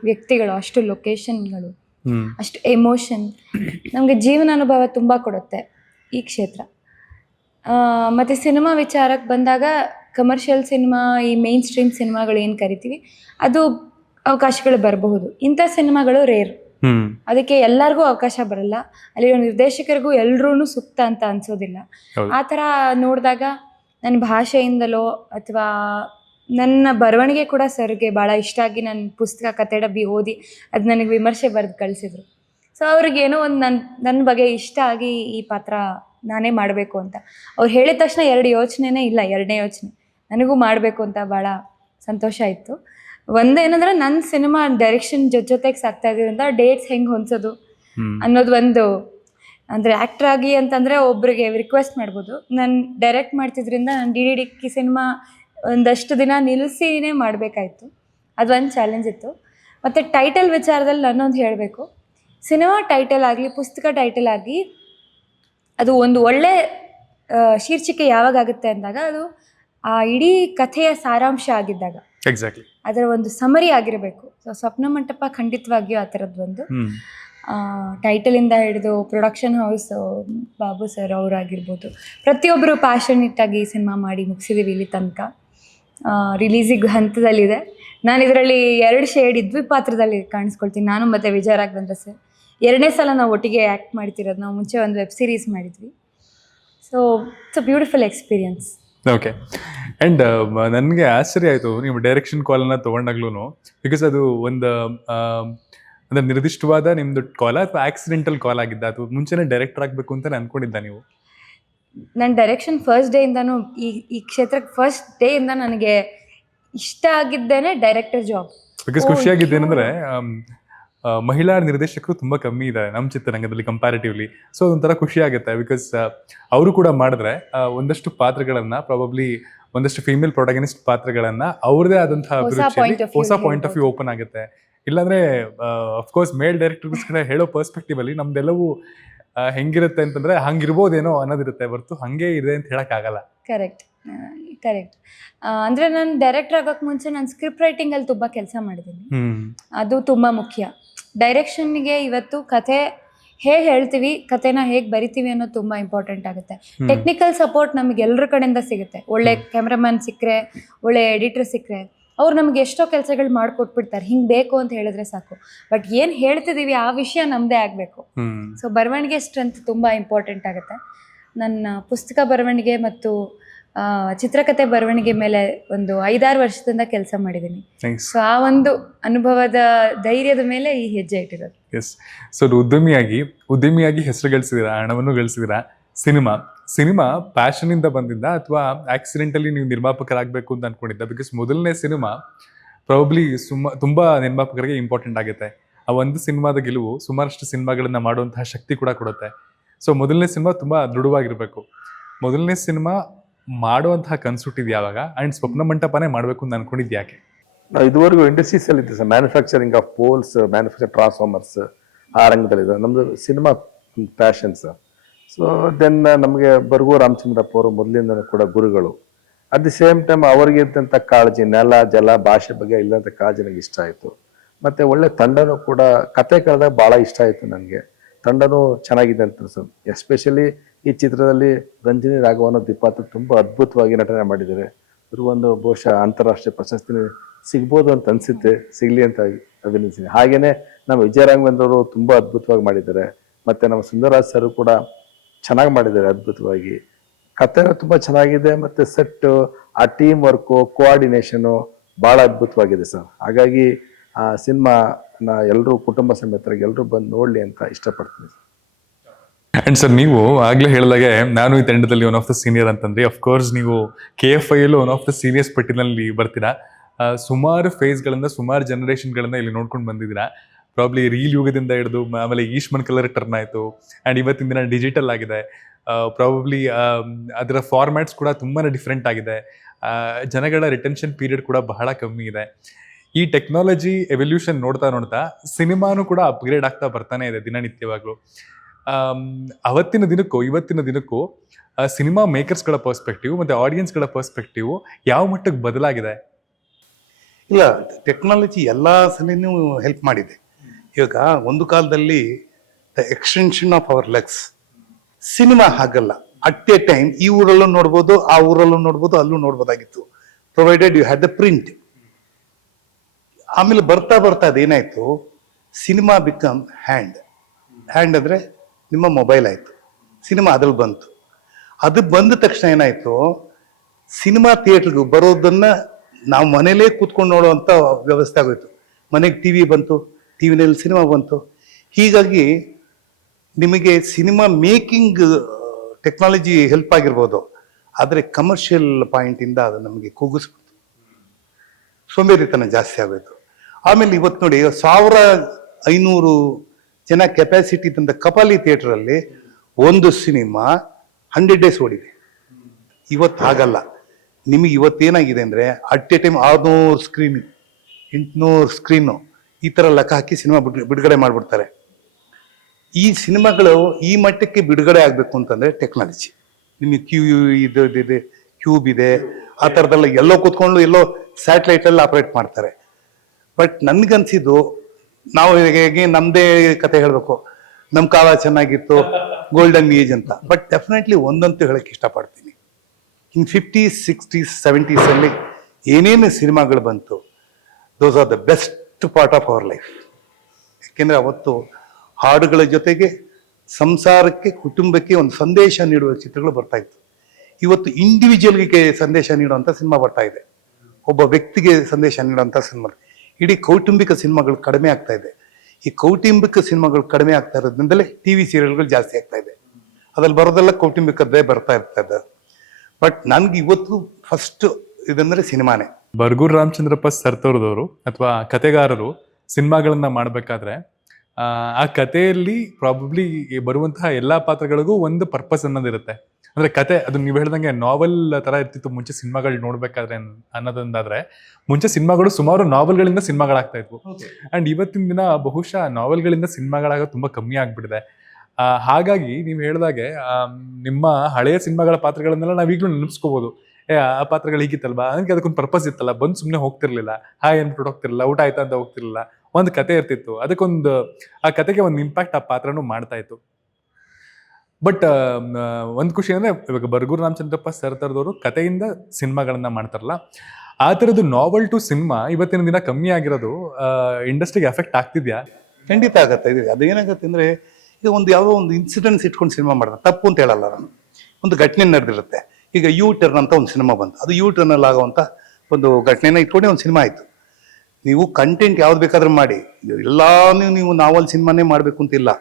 ವ್ಯಕ್ತಿಗಳು, ಅಷ್ಟು ಲೊಕೇಶನ್ಗಳು, ಅಷ್ಟು ಎಮೋಷನ್, ನಮಗೆ ಜೀವನಾನುಭವ ತುಂಬ ಕೊಡುತ್ತೆ ಈ ಕ್ಷೇತ್ರ. ಮತ್ತು ಸಿನಿಮಾ ವಿಚಾರಕ್ಕೆ ಬಂದಾಗ ಕಮರ್ಷಿಯಲ್ ಸಿನಿಮಾ, ಈ ಮೇನ್ ಸ್ಟ್ರೀಮ್ ಸಿನಿಮಾಗಳು ಏನು ಕರಿತೀವಿ, ಅದು ಅವಕಾಶಗಳು ಬರಬಹುದು. ಇಂಥ ಸಿನಿಮಾಗಳು ರೇರ್, ಅದಕ್ಕೆ ಎಲ್ಲರಿಗೂ ಅವಕಾಶ ಬರಲ್ಲ. ಅಲ್ಲಿರೋ ನಿರ್ದೇಶಕರಿಗೂ ಎಲ್ಲರೂ ಸೂಕ್ತ ಅಂತ ಅನ್ಸೋದಿಲ್ಲ. ಆ ಥರ ನೋಡಿದಾಗ ನನ್ನ ಭಾಷೆಯಿಂದಲೋ ಅಥವಾ ನನ್ನ ಬರವಣಿಗೆ ಕೂಡ ಸರ್ಗೆ ಭಾಳ ಇಷ್ಟ ಆಗಿ ನನ್ನ ಪುಸ್ತಕ ಕತೆ ಡಬ್ಬಿ ಓದಿ ಅದು ನನಗೆ ವಿಮರ್ಶೆ ಬರೆದು ಕಳಿಸಿದ್ರು. ಸೊ ಅವ್ರಿಗೇನೋ ಒಂದು ನನ್ನ ಬಗ್ಗೆ ಇಷ್ಟ ಆಗಿ ಈ ಪಾತ್ರ ನಾನೇ ಮಾಡಬೇಕು ಅಂತ ಅವ್ರು ಹೇಳಿದ ತಕ್ಷಣ ಎರಡನೇ ಯೋಚನೆ ನನಗೂ ಮಾಡಬೇಕು ಅಂತ ಭಾಳ ಸಂತೋಷ ಇತ್ತು. ಒಂದೇನಂದ್ರೆ ನನ್ನ ಸಿನಿಮಾ ಡೈರೆಕ್ಷನ್ ಜೊತೆಗೆ ಸಾಕ್ತಾ ಇದ್ರಿಂದ ಡೇಟ್ಸ್ ಹೆಂಗೆ ಹೊಂದ್ಸೋದು ಅನ್ನೋದು ಒಂದು, ಅಂದರೆ ಆ್ಯಕ್ಟ್ರ್ ಆಗಿ ಅಂತಂದರೆ ಒಬ್ರಿಗೆ ರಿಕ್ವೆಸ್ಟ್ ಮಾಡ್ಬೋದು. ನಾನು ಡೈರೆಕ್ಟ್ ಮಾಡ್ತಿದ್ರಿಂದ ನಾನು ಡಿ ಸಿನಿಮಾ ಒಂದಷ್ಟು ದಿನ ನಿಲ್ಲಿಸಿನೇ ಮಾಡಬೇಕಾಯ್ತು. ಅದೊಂದು ಚಾಲೆಂಜ್ ಇತ್ತು. ಮತ್ತು ಟೈಟಲ್ ವಿಚಾರದಲ್ಲಿ ನನ್ನೊಂದು ಹೇಳಬೇಕು, ಸಿನಿಮಾ ಟೈಟಲ್ ಆಗಲಿ ಪುಸ್ತಕ ಟೈಟಲ್ ಆಗಿ ಅದು ಒಂದು ಒಳ್ಳೆ ಶೀರ್ಷಿಕೆ ಯಾವಾಗ ಆಗುತ್ತೆ ಅಂದಾಗ ಅದು ಆ ಇಡೀ ಕಥೆಯ ಸಾರಾಂಶ ಆಗಿದ್ದಾಗ, ಎಕ್ಸಾಕ್ಟ್ಲಿ ಅದರ ಒಂದು ಸಮರಿ ಆಗಿರಬೇಕು. ಸೊ ಸ್ವಪ್ನ ಮಂಟಪ ಖಂಡಿತವಾಗಿಯೂ ಆ ಥರದ್ದೊಂದು ಟೈಟಲಿಂದ ಹಿಡಿದು ಪ್ರೊಡಕ್ಷನ್ ಹೌಸ್ ಬಾಬು ಸರ್ ಅವರಾಗಿರ್ಬೋದು, ಪ್ರತಿಯೊಬ್ಬರು ಪ್ಯಾಷನೇಟಾಗಿ ಸಿನಿಮಾ ಮಾಡಿ ಮುಗಿಸಿದ್ದೀವಿ ಇಲ್ಲಿ ತನಕ. ರಿಲೀಸಿಗೆ ಹಂತದಲ್ಲಿದೆ. ನಾನು ಇದರಲ್ಲಿ 2 ಶೇಡ್ ಪಾತ್ರದಲ್ಲಿ ಕಾಣಿಸ್ಕೊಳ್ತೀನಿ, ನಾನು ಮತ್ತು ವಿಜಯ ರಾಘವೇಂದ್ರ ಸರ್. 2ನೇ ಸಲ ನಾವು ಒಟ್ಟಿಗೆ ಆ್ಯಕ್ಟ್ ಮಾಡ್ತಿರೋದು. ನಾವು ಮುಂಚೆ ಒಂದು ವೆಬ್ ಸೀರೀಸ್ ಮಾಡಿದ್ವಿ. So it's a beautiful experience. Okay. And ನನಗೆ ಆಶ್ಚರ್ಯ ಆಯಿತು ನೀವು ಡೈರೆಕ್ಷನ್ ಕಾಲನ್ನು ತೊಗೊಂಡಾಗ್ಲೂ, ಬಿಕಾಸ್ ಅದು ಒಂದು ಅಂದರೆ ನಿರ್ದಿಷ್ಟವಾದ ನಿಮ್ಮದು ಕಾಲ ಅಥವಾ ಆಕ್ಸಿಡೆಂಟಲ್ ಕಾಲ್ ಆಗಿದ್ದ, ಅದು ಮುಂಚೆನೇ ಡೈರೆಕ್ಟರ್ ಆಗಬೇಕು ಅಂತ ಅನ್ಕೊಂಡಿದ್ದ ನೀವು? ನನ್ನ ಡೈರೆಕ್ಷನ್ ಫಸ್ಟ್ ಡೇಯಿಂದನೂ ಈ ಕ್ಷೇತ್ರಕ್ಕೆ ಫಸ್ಟ್ ಡೇಯಿಂದ ನನಗೆ ಇಷ್ಟ ಆಗಿದ್ದೇನೆ ಡೈರೆಕ್ಟರ್ ಜಾಬ್. ಬಿಕಾಸ್ ಖುಷಿಯಾಗಿದ್ದೇನೆಂದರೆ ಮಹಿಳಾ ನಿರ್ದೇಶಕರು ತುಂಬ ಕಮ್ಮಿ ಇದ್ದಾರೆ ನಮ್ಮ ಚಿತ್ರರಂಗದಲ್ಲಿ ಕಂಪ್ಯಾರಿಟಿವ್ಲಿ. ಸೊ ಅದೊಂಥರ ಖುಷಿ ಆಗುತ್ತೆ. ಬಿಕಾಸ್ ಅವರು ಕೂಡ ಮಾಡಿದ್ರೆ ಒಂದಷ್ಟು ಪಾತ್ರಗಳನ್ನು, ಪ್ರಾಬಬ್ಲಿ ಒಂದಷ್ಟು ಫೀಮೇಲ್ ಪ್ರೊಟಗನಿಸ್ಟ್ ಪಾತ್ರಗಳನ್ನು ಅವ್ರದೇ ಆದಂತಹ ಅಭಿರುಚಿಯಲ್ಲಿ ಹೊಸ ಪಾಯಿಂಟ್ ಆಫ್ ವ್ಯೂ ಓಪನ್ ಆಗುತ್ತೆ. ಇಲ್ಲಾಂದ್ರೆ ಅಫ್ಕೋರ್ಸ್ ಮೇಲ್ ಡೈರೆಕ್ಟರ್ಸ್ ಕಡೆ ಹೇಳೋ ಪರ್ಸ್ಪೆಕ್ಟಿವ್ ಅಲ್ಲಿ ನಮ್ದೆಲ್ಲವೂ ಹೆಂಗಿರುತ್ತೆ ಅಂತಂದ್ರೆ ಹಂಗಿರ್ಬೋದೇನೋ ಅನ್ನೋದಿರುತ್ತೆ, ಹೊರತು ಹಂಗೆ ಇದೆ ಅಂತ ಹೇಳಕ್ಕಾಗಲ್ಲ. ಕರೆಕ್ಟ್. ಅಂದರೆ ನಾನು ಡೈರೆಕ್ಟರ್ ಆಗೋಕ್ಕೆ ಮುಂಚೆ ನಾನು ಸ್ಕ್ರಿಪ್ಟ್ ರೈಟಿಂಗಲ್ಲಿ ತುಂಬ ಕೆಲಸ ಮಾಡಿದ್ದೀನಿ. ಅದು ತುಂಬ ಮುಖ್ಯ. ಡೈರೆಕ್ಷನ್ಗೆ ಇವತ್ತು ಕತೆ ಹೇಗೆ ಹೇಳ್ತೀವಿ, ಕತೆನ ಹೇಗೆ ಬರಿತೀವಿ ಅನ್ನೋದು ತುಂಬ ಇಂಪಾರ್ಟೆಂಟ್ ಆಗುತ್ತೆ. ಟೆಕ್ನಿಕಲ್ ಸಪೋರ್ಟ್ ನಮಗೆ ಎಲ್ಲರ ಕಡೆಯಿಂದ ಸಿಗುತ್ತೆ. ಒಳ್ಳೆ ಕ್ಯಾಮ್ರಾಮನ್ ಸಿಕ್ಕರೆ, ಒಳ್ಳೆ ಎಡಿಟರ್ ಸಿಕ್ಕರೆ ಅವ್ರು ನಮ್ಗೆ ಎಷ್ಟೋ ಕೆಲಸಗಳು ಮಾಡಿಕೊಟ್ಬಿಡ್ತಾರೆ, ಹಿಂಗೆ ಬೇಕು ಅಂತ ಹೇಳಿದ್ರೆ ಸಾಕು. ಬಟ್ ಏನು ಹೇಳ್ತಿದ್ದೀವಿ ಆ ವಿಷಯ ನಮ್ಮದೇ ಆಗಬೇಕು. ಸೊ ಬರವಣಿಗೆ ಸ್ಟ್ರೆಂತ್ ತುಂಬ ಇಂಪಾರ್ಟೆಂಟ್ ಆಗುತ್ತೆ. ನನ್ನ ಪುಸ್ತಕ ಬರವಣಿಗೆ ಮತ್ತು ಚಿತ್ರಕಥೆ ಬರವಣಿಗೆ ಮೇಲೆ ಒಂದು 5-6 ವರ್ಷದಿಂದ ಕೆಲಸ ಮಾಡಿದ್ದೀನಿ. ಸೊ ಆ ಒಂದು ಅನುಭವದ ಧೈರ್ಯದ ಮೇಲೆ ಈ ಹೆಜ್ಜೆ ಇಟ್ಟಿರೋದು. ಎಸ್. ಸೊ ಉದ್ಯಮಿಯಾಗಿ ಹೆಸರು ಗಳಿಸಿದಿರಾ, ಹಣವನ್ನು ಗಳಿಸಿದಿರಾ. ಸಿನಿಮಾ ಪ್ಯಾಷನಿಂದ ಬಂದಿದ್ದ ಅಥವಾ ಆಕ್ಸಿಡೆಂಟಲಿ ನೀವು ನಿರ್ಮಾಪಕರಾಗಬೇಕು ಅಂತ ಅನ್ಕೊಂಡಿದ್ದ? ಬಿಕಾಸ್ ಮೊದಲನೇ ಸಿನಿಮಾ ಪ್ರಾಬಬ್ಲಿ ತುಂಬ ನಿರ್ಮಾಪಕರಿಗೆ ಇಂಪಾರ್ಟೆಂಟ್ ಆಗುತ್ತೆ. ಆ ಒಂದು ಸಿನಿಮಾದ ಗೆಲುವು ಸುಮಾರಷ್ಟು ಸಿನಿಮಾಗಳನ್ನ ಮಾಡುವಂತಹ ಶಕ್ತಿ ಕೂಡ ಕೊಡುತ್ತೆ. ಸೊ ಮೊದಲನೇ ಸಿನಿಮಾ ತುಂಬ ದೃಢವಾಗಿರಬೇಕು. ಮೊದಲನೇ ಸಿನಿಮಾ ಮಾಡುವಂತಹ ಕನ್ಸುಟ್ಟಿದ್ ಯಾವಾಗ? ಅಂಡ್ ಸ್ವಪ್ನ ಮಂಟಪನೇ ಮಾಡಬೇಕು ಅಂತ ಅನ್ಕೊಂಡಿದ್ದು ಯಾಕೆ? ನಾವು ಇದುವರೆಗೂ ಇಂಡಸ್ಟ್ರೀಸ್ ಅಲ್ಲಿ ಇದ್ದೀವಿ sir. Manufacturing of poles, manufacture transformers, ಆ ರಂಗದಲ್ಲಿದೆ ನಮ್ದು cinema passion sir. So then ನಮಗೆ ಬರ್ಗೋ ರಾಮಚಂದ್ರಪ್ಪ ಅವರು ಮೊದಲಿಂದ ಕೂಡ ಗುರುಗಳು. ಅಟ್ ದಿ ಸೇಮ್ ಟೈಮ್ ಅವರಿಗೆ ಇದ್ದಂಥ ಕಾಳಜಿ, ನೆಲ ಜಲ ಭಾಷೆ ಬಗ್ಗೆ ಇಲ್ಲಂತ ಕಾಳಜಿ ನನಗೆ ಇಷ್ಟ ಆಯಿತು. ಮತ್ತೆ ಒಳ್ಳೆ ತಂಡನೂ ಕೂಡ, ಕತೆ ಕಳೆದಾಗ ಭಾಳ ಇಷ್ಟ ಆಯಿತು ನನಗೆ. ತಂಡನೂ ಚೆನ್ನಾಗಿದೆ ಅಂತ ಅನ್ಸೋದು. ಎಸ್ಪೆಷಲಿ ಈ ಚಿತ್ರದಲ್ಲಿ ರಂಜನಿ ರಾಘವನ ದ್ವಿಪಾತ್ರ ತುಂಬ ಅದ್ಭುತವಾಗಿ ನಟನೆ ಮಾಡಿದ್ದಾರೆ. ಇವರು ಒಂದು ಬಹುಶಃ ಅಂತಾರಾಷ್ಟ್ರೀಯ ಪ್ರಶಸ್ತಿ ಸಿಗ್ಬೋದು ಅಂತ ಅನ್ಸುತ್ತೆ, ಸಿಗ್ಲಿ ಅಂತ ಅಭಿನಯಿಸಿದೆ. ಹಾಗೇನೆ ನಮ್ಮ ವಿಜಯ ರಾಘವೇಂದ್ರ ಅವರು ತುಂಬ ಅದ್ಭುತವಾಗಿ ಮಾಡಿದ್ದಾರೆ. ಮತ್ತೆ ನಮ್ಮ ಸುಂದರರಾಜ್ ಸರ್ ಕೂಡ ಚೆನ್ನಾಗಿ ಮಾಡಿದ್ದಾರೆ ಅದ್ಭುತವಾಗಿ. ಕಥೆನೂ ತುಂಬ ಚೆನ್ನಾಗಿದೆ. ಮತ್ತೆ ಸೆಟ್, ಆ ಟೀಮ್ ವರ್ಕು, ಕೋಆರ್ಡಿನೇಷನು ಭಾಳ ಅದ್ಭುತವಾಗಿದೆ ಸರ್. ಹಾಗಾಗಿ ಆ ಸಿನಿಮಾನ ಎಲ್ಲರೂ ಕುಟುಂಬ ಸಮೇತರಾಗಿ ಎಲ್ಲರೂ ಬಂದು ನೋಡಲಿ ಅಂತ ಇಷ್ಟಪಡ್ತೀನಿ. ಅಂಡ್ ಸರ್, ನೀವು ಆಗ್ಲೇ ಹೇಳಿದಾಗೆ ನಾನು ಈ ತಂಡದಲ್ಲಿ ಒನ್ ಆಫ್ ದ ಸೀನಿಯರ್ ಅಂತಂದ್ರೆ, ಅಫ್ಕೋರ್ಸ್ ನೀವು KFI ಯಲ್ಲೂ ಒನ್ ಆಫ್ ದ ಸೀನಿಯರ್ಸ್ ಪಟ್ಟಿನಲ್ಲಿ ಬರ್ತೀರಾ. ಸುಮಾರು ಫೇಸ್ಗಳಿಂದ, ಸುಮಾರು ಜನರೇಷನ್ಗಳಿಂದ ಇಲ್ಲಿ ನೋಡ್ಕೊಂಡು ಬಂದಿದ್ದೀರಾ. ಪ್ರಾಬ್ಲಿ ರೀಲ್ ಯುಗದಿಂದ ಹಿಡಿದು ಆಮೇಲೆ ಈಶ್ಮನ್ ಕಲರ್ ಟರ್ನ್ ಆಯಿತು. ಆ್ಯಂಡ್ ಇವತ್ತಿನ ದಿನ ಡಿಜಿಟಲ್ ಆಗಿದೆ. ಪ್ರಾಬಬ್ಲಿ ಅದರ ಫಾರ್ಮ್ಯಾಟ್ಸ್ ಕೂಡ ತುಂಬಾ ಡಿಫ್ರೆಂಟ್ ಆಗಿದೆ. ಜನಗಳ ರಿಟೆನ್ಷನ್ ಪೀರಿಯಡ್ ಕೂಡ ಬಹಳ ಕಮ್ಮಿ ಇದೆ. ಈ ಟೆಕ್ನಾಲಜಿ ಎವಲ್ಯೂಷನ್ ನೋಡ್ತಾ ಸಿನಿಮಾನು ಕೂಡ ಅಪ್ಗ್ರೇಡ್ ಆಗ್ತಾ ಬರ್ತಾನೆ ಇದೆ ದಿನನಿತ್ಯವಾಗ್ಲೂ. ಅವತ್ತಿನ ದಿನಕ್ಕೂ ಇವತ್ತಿನ ದಿನಕ್ಕೂ ಸಿನಿಮಾ ಮೇಕರ್ಸ್ಗಳ ಪರ್ಸ್ಪೆಕ್ಟಿವ್ ಮತ್ತು ಆಡಿಯನ್ಸ್ಗಳ ಪರ್ಸ್ಪೆಕ್ಟಿವ್ ಯಾವ ಮಟ್ಟಕ್ಕೆ ಬದಲಾಗಿದೆ? ಇಲ್ಲ, ಟೆಕ್ನಾಲಜಿ ಎಲ್ಲ ಸಲಿನೂ ಹೆಲ್ಪ್ ಮಾಡಿದೆ. ಇವಾಗ ಒಂದು ಕಾಲದಲ್ಲಿ the extension of our legs, cinema ಹಾಗಲ್ಲ. ಅಟ್ ಎ ಟೈಮ್ ಈ ಊರಲ್ಲೂ ನೋಡ್ಬೋದು, ಆ ಊರಲ್ಲೂ ನೋಡ್ಬೋದು, ಅಲ್ಲೂ ನೋಡ್ಬೋದಾಗಿತ್ತು, provided you had the print. ಆಮೇಲೆ ಬರ್ತಾ ಬರ್ತಾ ಅದೇನಾಯ್ತು, ಸಿನಿಮಾ ಬಿಕಮ್ ಹ್ಯಾಂಡ್ ಅಂದರೆ ನಿಮ್ಮ ಮೊಬೈಲ್ ಆಯಿತು, ಸಿನಿಮಾ ಅದ್ರಲ್ಲಿ ಬಂತು. ಅದು ಬಂದ ತಕ್ಷಣ ಏನಾಯಿತು, ಸಿನಿಮಾ ಥಿಯೇಟ್ರಿಗೆ ಬರೋದನ್ನು ನಾವು ಮನೇಲೇ ಕೂತ್ಕೊಂಡು ನೋಡುವಂಥ ವ್ಯವಸ್ಥೆ ಆಗೋಯ್ತು. ಮನೆಗೆ ಟಿ ವಿ ಬಂತು, ಟಿ ವಿನಲ್ಲಿ ಸಿನಿಮಾ ಬಂತು. ಹೀಗಾಗಿ ನಿಮಗೆ ಸಿನಿಮಾ ಮೇಕಿಂಗ್ ಟೆಕ್ನಾಲಜಿ ಹೆಲ್ಪ್ ಆಗಿರ್ಬೋದು, ಆದರೆ ಕಮರ್ಷಿಯಲ್ ಪಾಯಿಂಟಿಂದ ಅದು ನಮಗೆ ಕುಗ್ಗಿಸ್ಬಿಡ್ತು, ಸೋಂಬೇರಿತನ ಜಾಸ್ತಿ ಆಗೋಯ್ತು. ಆಮೇಲೆ ಇವತ್ತು ನೋಡಿ 1500 ಜನ ಕೆಪಾಸಿಟಿ ಇದ್ದಂಥ ಕಪಾಲಿ ಥಿಯೇಟ್ರಲ್ಲಿ ಒಂದು ಸಿನಿಮಾ 100 days ಓಡಿದೆ. ಇವತ್ತು ಹಾಗಲ್ಲ. ನಿಮಗೆ ಇವತ್ತೇನಾಗಿದೆ ಅಂದರೆ at a time 600 screen, 800 screen, ಈ ಥರ ಲೆಕ್ಕ ಹಾಕಿ ಸಿನಿಮಾ ಬಿಡುಗಡೆ ಮಾಡಿಬಿಡ್ತಾರೆ. ಈ ಸಿನಿಮಾಗಳು ಈ ಮಟ್ಟಕ್ಕೆ ಬಿಡುಗಡೆ ಆಗಬೇಕು ಅಂತಂದರೆ ಟೆಕ್ನಾಲಜಿ, ನಿಮಗೆ ಇದೆ, ಕ್ಯೂಬ್ ಇದೆ, ಆ ಥರದ್ದೆಲ್ಲ ಎಲ್ಲೋ ಕೂತ್ಕೊಂಡು ಎಲ್ಲೋ ಸ್ಯಾಟಲೈಟಲ್ಲಿ ಆಪ್ರೇಟ್ ಮಾಡ್ತಾರೆ. ಬಟ್ ನನಗನ್ಸಿದ್ದು, ನಾವು ಹೇಗೆ ನಮ್ಮದೇ ಕತೆ ಹೇಳಬೇಕು, ನಮ್ಮ ಕಾಲ ಚೆನ್ನಾಗಿತ್ತು, ಗೋಲ್ಡನ್ ಏಜ್ ಅಂತ. ಬಟ್ ಡೆಫಿನೆಟ್ಲಿ ಒಂದಂತೂ ಹೇಳಕ್ಕೆ ಇಷ್ಟಪಡ್ತೀನಿ, ಇನ್ 50s, 60s, 70s ಅಲ್ಲಿ ಏನೇನು ಸಿನಿಮಾಗಳು ಬಂತು, those are the best part of our life. ಯಾಕೆಂದರೆ ಅವತ್ತು ಹಾಡುಗಳ ಜೊತೆಗೆ ಸಂಸಾರಕ್ಕೆ, ಕುಟುಂಬಕ್ಕೆ ಒಂದು ಸಂದೇಶ ನೀಡುವ ಚಿತ್ರಗಳು ಬರ್ತಾ ಇತ್ತು. ಇವತ್ತು ಇಂಡಿವಿಜುವಲ್ಗೆ ಸಂದೇಶ ನೀಡುವಂಥ ಸಿನಿಮಾ ಬರ್ತಾ ಇದೆ, ಒಬ್ಬ ವ್ಯಕ್ತಿಗೆ ಸಂದೇಶ ನೀಡುವಂಥ ಸಿನಿಮಾ. ಇಡೀ ಕೌಟುಂಬಿಕ ಸಿನಿಮಾಗಳು ಕಡಿಮೆ ಆಗ್ತಾ ಇದೆ. ಈ ಕೌಟುಂಬಿಕ ಸಿನಿಮಾಗಳು ಕಡಿಮೆ ಆಗ್ತಾ ಇರೋದ್ರಿಂದಲೇ TV ಸೀರಿಯಲ್ಗಳು ಜಾಸ್ತಿ ಆಗ್ತಾ ಇದೆ. ಅದ್ರಲ್ಲಿ ಬರೋದೆಲ್ಲ ಕೌಟುಂಬಿಕದ್ದೇ ಬರ್ತಾ ಇರ್ತದೆ. ಬಟ್ ನನ್ಗೆ ಇವತ್ತು ಫಸ್ಟ್ ಇದಂದ್ರೆ ಸಿನಿಮಾನೇ. ಬರ್ಗೂರು ರಾಮಚಂದ್ರಪ್ಪ ಸರ್ತವ್ರದವರು ಅಥವಾ ಕತೆಗಾರರು ಸಿನಿಮಾಗಳನ್ನ ಮಾಡಬೇಕಾದ್ರೆ ಆ ಕಥೆಯಲ್ಲಿ ಪ್ರಾಬಬ್ಲಿ ಬರುವಂತಹ ಎಲ್ಲಾ ಪಾತ್ರಗಳಿಗೂ ಒಂದು ಪರ್ಪಸ್ ಅನ್ನೋದಿರುತ್ತೆ. ಅಂದ್ರೆ ಕತೆ, ಅದು ನೀವು ಹೇಳ್ದಂಗೆ ನಾವೆಲ್ ತರ ಇರ್ತಿತ್ತು ಮುಂಚೆ ಸಿನಿಮಾಗಳು ನೋಡ್ಬೇಕಾದ್ರೆ ಅನ್ನೋದೊಂದಾದ್ರೆ, ಮುಂಚೆ ಸಿನಿಮಾಗಳು ಸುಮಾರು ನಾವೆಲ್ಗಳಿಂದ ಸಿನಿಮಾಗಳಾಗ್ತಾ ಇದ್ವು. ಅಂಡ್ ಇವತ್ತಿನ ದಿನ ಬಹುಶಃ ನಾವೆಲ್ಗಳಿಂದ ಸಿನಿಮಾಗಳಾಗೋದು ತುಂಬಾ ಕಮ್ಮಿ ಆಗ್ಬಿಟ್ಟಿದೆ. ಹಾಗಾಗಿ ನೀವು ಹೇಳ್ದಾಗೆ ನಿಮ್ಮ ಹಳೆಯ ಸಿನಿಮಾಗಳ ಪಾತ್ರಗಳನ್ನೆಲ್ಲ ನಾವ್ ಈಗಲೂ ನೆನಪಿಸ್ಕೋಬಹುದು. ಆ ಪಾತ್ರಗಳು ಹೀಗಿತ್ತಲ್ವಾ, ಅದಕ್ಕೆ ಅದಕ್ಕೊಂದು ಪರ್ಪಸ್ ಇತ್ತಲ್ಲ, ಬಂದು ಸುಮ್ಮನೆ ಹೋಗ್ತಿರ್ಲಿಲ್ಲ, ಹಾಯ್ ಅನ್ಬಿಟ್ಟು ಹೋಗ್ತಿರ್ಲಿಲ್ಲ, ಊಟ ಆಯ್ತಾ ಅಂತ ಹೋಗ್ತಿರ್ಲಿಲ್ಲ, ಒಂದು ಕತೆ ಇರ್ತಿತ್ತು, ಅದಕ್ಕೊಂದು ಆ ಕತೆಗೆ ಒಂದು ಇಂಪ್ಯಾಕ್ಟ್ ಆ ಪಾತ್ರನೂ ಮಾಡ್ತಾ ಇತ್ತು. ಬಟ್ ಒಂದು ಖುಷಿ ಅಂದ್ರೆ ಇವಾಗ ಬರ್ಗೂರು ರಾಮಚಂದ್ರಪ್ಪ ಸರ್ತಾರ್ದವರು ಕತೆಯಿಂದ ಸಿನಿಮಾಗಳನ್ನ ಮಾಡ್ತಾರಲ್ಲ, ಆ ಥರದ್ದು ನಾವೆಲ್ ಟು ಸಿನಿಮಾ ಇವತ್ತಿನ ದಿನ ಕಮ್ಮಿ ಆಗಿರೋದು ಇಂಡಸ್ಟ್ರಿಗೆ ಎಫೆಕ್ಟ್ ಆಗ್ತಿದ್ಯಾ? ಖಂಡಿತ ಆಗತ್ತೆ. ಇದು ಅದೇನಾಗತ್ತೆ ಅಂದ್ರೆ, ಈಗ ಯಾವುದೋ ಒಂದು ಇನ್ಸಿಡೆನ್ಸ್ ಇಟ್ಕೊಂಡು ಸಿನಿಮಾ ಮಾಡ್ತಾರೆ, ತಪ್ಪು ಅಂತ ಹೇಳಲ್ಲ ನಾನು. ಒಂದು ಘಟನೆ ನಡೆದಿರುತ್ತೆ. ಈಗ ಯು ಟರ್ನ್ ಅಂತ ಒಂದು ಸಿನಿಮಾ ಬಂತು, ಅದು ಯು ಟರ್ನಲ್ಲಿ ಆಗುವಂಥ ಒಂದು ಘಟನೆನ ಇಟ್ಕೊಂಡೆ ಒಂದು ಸಿನಿಮಾ ಆಯಿತು. ನೀವು ಕಂಟೆಂಟ್ ಯಾವ್ದು ಬೇಕಾದ್ರೂ ಮಾಡಿ, ಎಲ್ಲಾನು ನೀವು ನಾವಲ್ ಸಿನಿಮಾನೇ ಮಾಡಬೇಕು ಅಂತಿಲ್ಲ,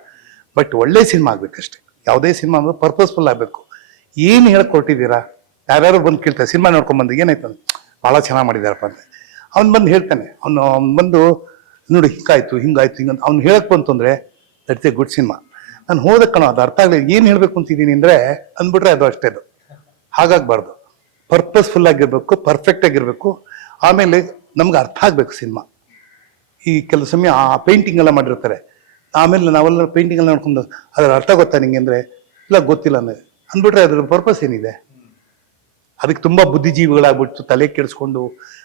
ಬಟ್ ಒಳ್ಳೆ ಸಿನಿಮಾ ಆಗ್ಬೇಕಷ್ಟೆ. ಯಾವುದೇ ಸಿನಿಮಾ ಅಂದ್ರೆ ಪರ್ಪಸ್ಫುಲ್ ಆಗಬೇಕು. ಏನು ಹೇಳಕ್ ಹೊರಟಿದ್ದೀರಾ, ಯಾರ್ಯಾರು ಬಂದು ಕೇಳ್ತಾರೆ, ಸಿನಿಮಾ ನೋಡ್ಕೊಂಡ್ಬಂದು ಏನಾಯ್ತು ಭಾಳ ಚೆನ್ನಾಗಿ ಮಾಡಿದಾರಪ್ಪ ಅಂತ ಅವ್ನು ಬಂದು ಹೇಳ್ತಾನೆ. ಅವ್ನು ಬಂದು ನೋಡಿ ಹಿಂಗಾಯ್ತು ಹಿಂಗಂತ ಅವ್ನು ಹೇಳಕ್ ಬಂತು ಅಂದರೆ ದಟ್ಸ್ ಎ ಗುಡ್ ಸಿನಿಮಾ. ನಾನು ಹೋದಕ್ಕಣ ಅದು ಅರ್ಥ ಆಗಲಿ, ಏನು ಹೇಳಬೇಕು ಅಂತಿದ್ದೀನಿ ಅಂದರೆ ಅಂದ್ಬಿಟ್ರೆ ಅದು ಅಷ್ಟೇ. ಅದು ಹಾಗಾಗಬಾರ್ದು. ಪರ್ಪಸ್ಫುಲ್ ಆಗಿರ್ಬೇಕು, ಪರ್ಫೆಕ್ಟ್ ಆಗಿರ್ಬೇಕು. ಆಮೇಲೆ ನಮ್ಗೆ ಅರ್ಥ ಆಗ್ಬೇಕು ಸಿನಿಮಾ. ಈ ಕೆಲವು ಸಮಯ ಆ ಪೇಂಟಿಂಗ್ ಎಲ್ಲ ಮಾಡಿರ್ತಾರೆ, ಆಮೇಲೆ ನಾವೆಲ್ಲ ಪೇಂಟಿಂಗ್ ಎಲ್ಲ ನೋಡ್ಕೊಂಡು ಅದ್ರ ಅರ್ಥ ಗೊತ್ತಾ ನಿಂಗೆ ಅಂದರೆ ಇಲ್ಲ ಗೊತ್ತಿಲ್ಲ ಅಂದರೆ ಅಂದ್ಬಿಟ್ರೆ ಅದ್ರ ಪರ್ಪಸ್ ಏನಿದೆ? ಅದಕ್ಕೆ ತುಂಬ ಬುದ್ಧಿಜೀವಿಗಳಾಗ್ಬಿಟ್ಟು ತಲೆ ಕೆಡಿಸ್ಕೊಂಡು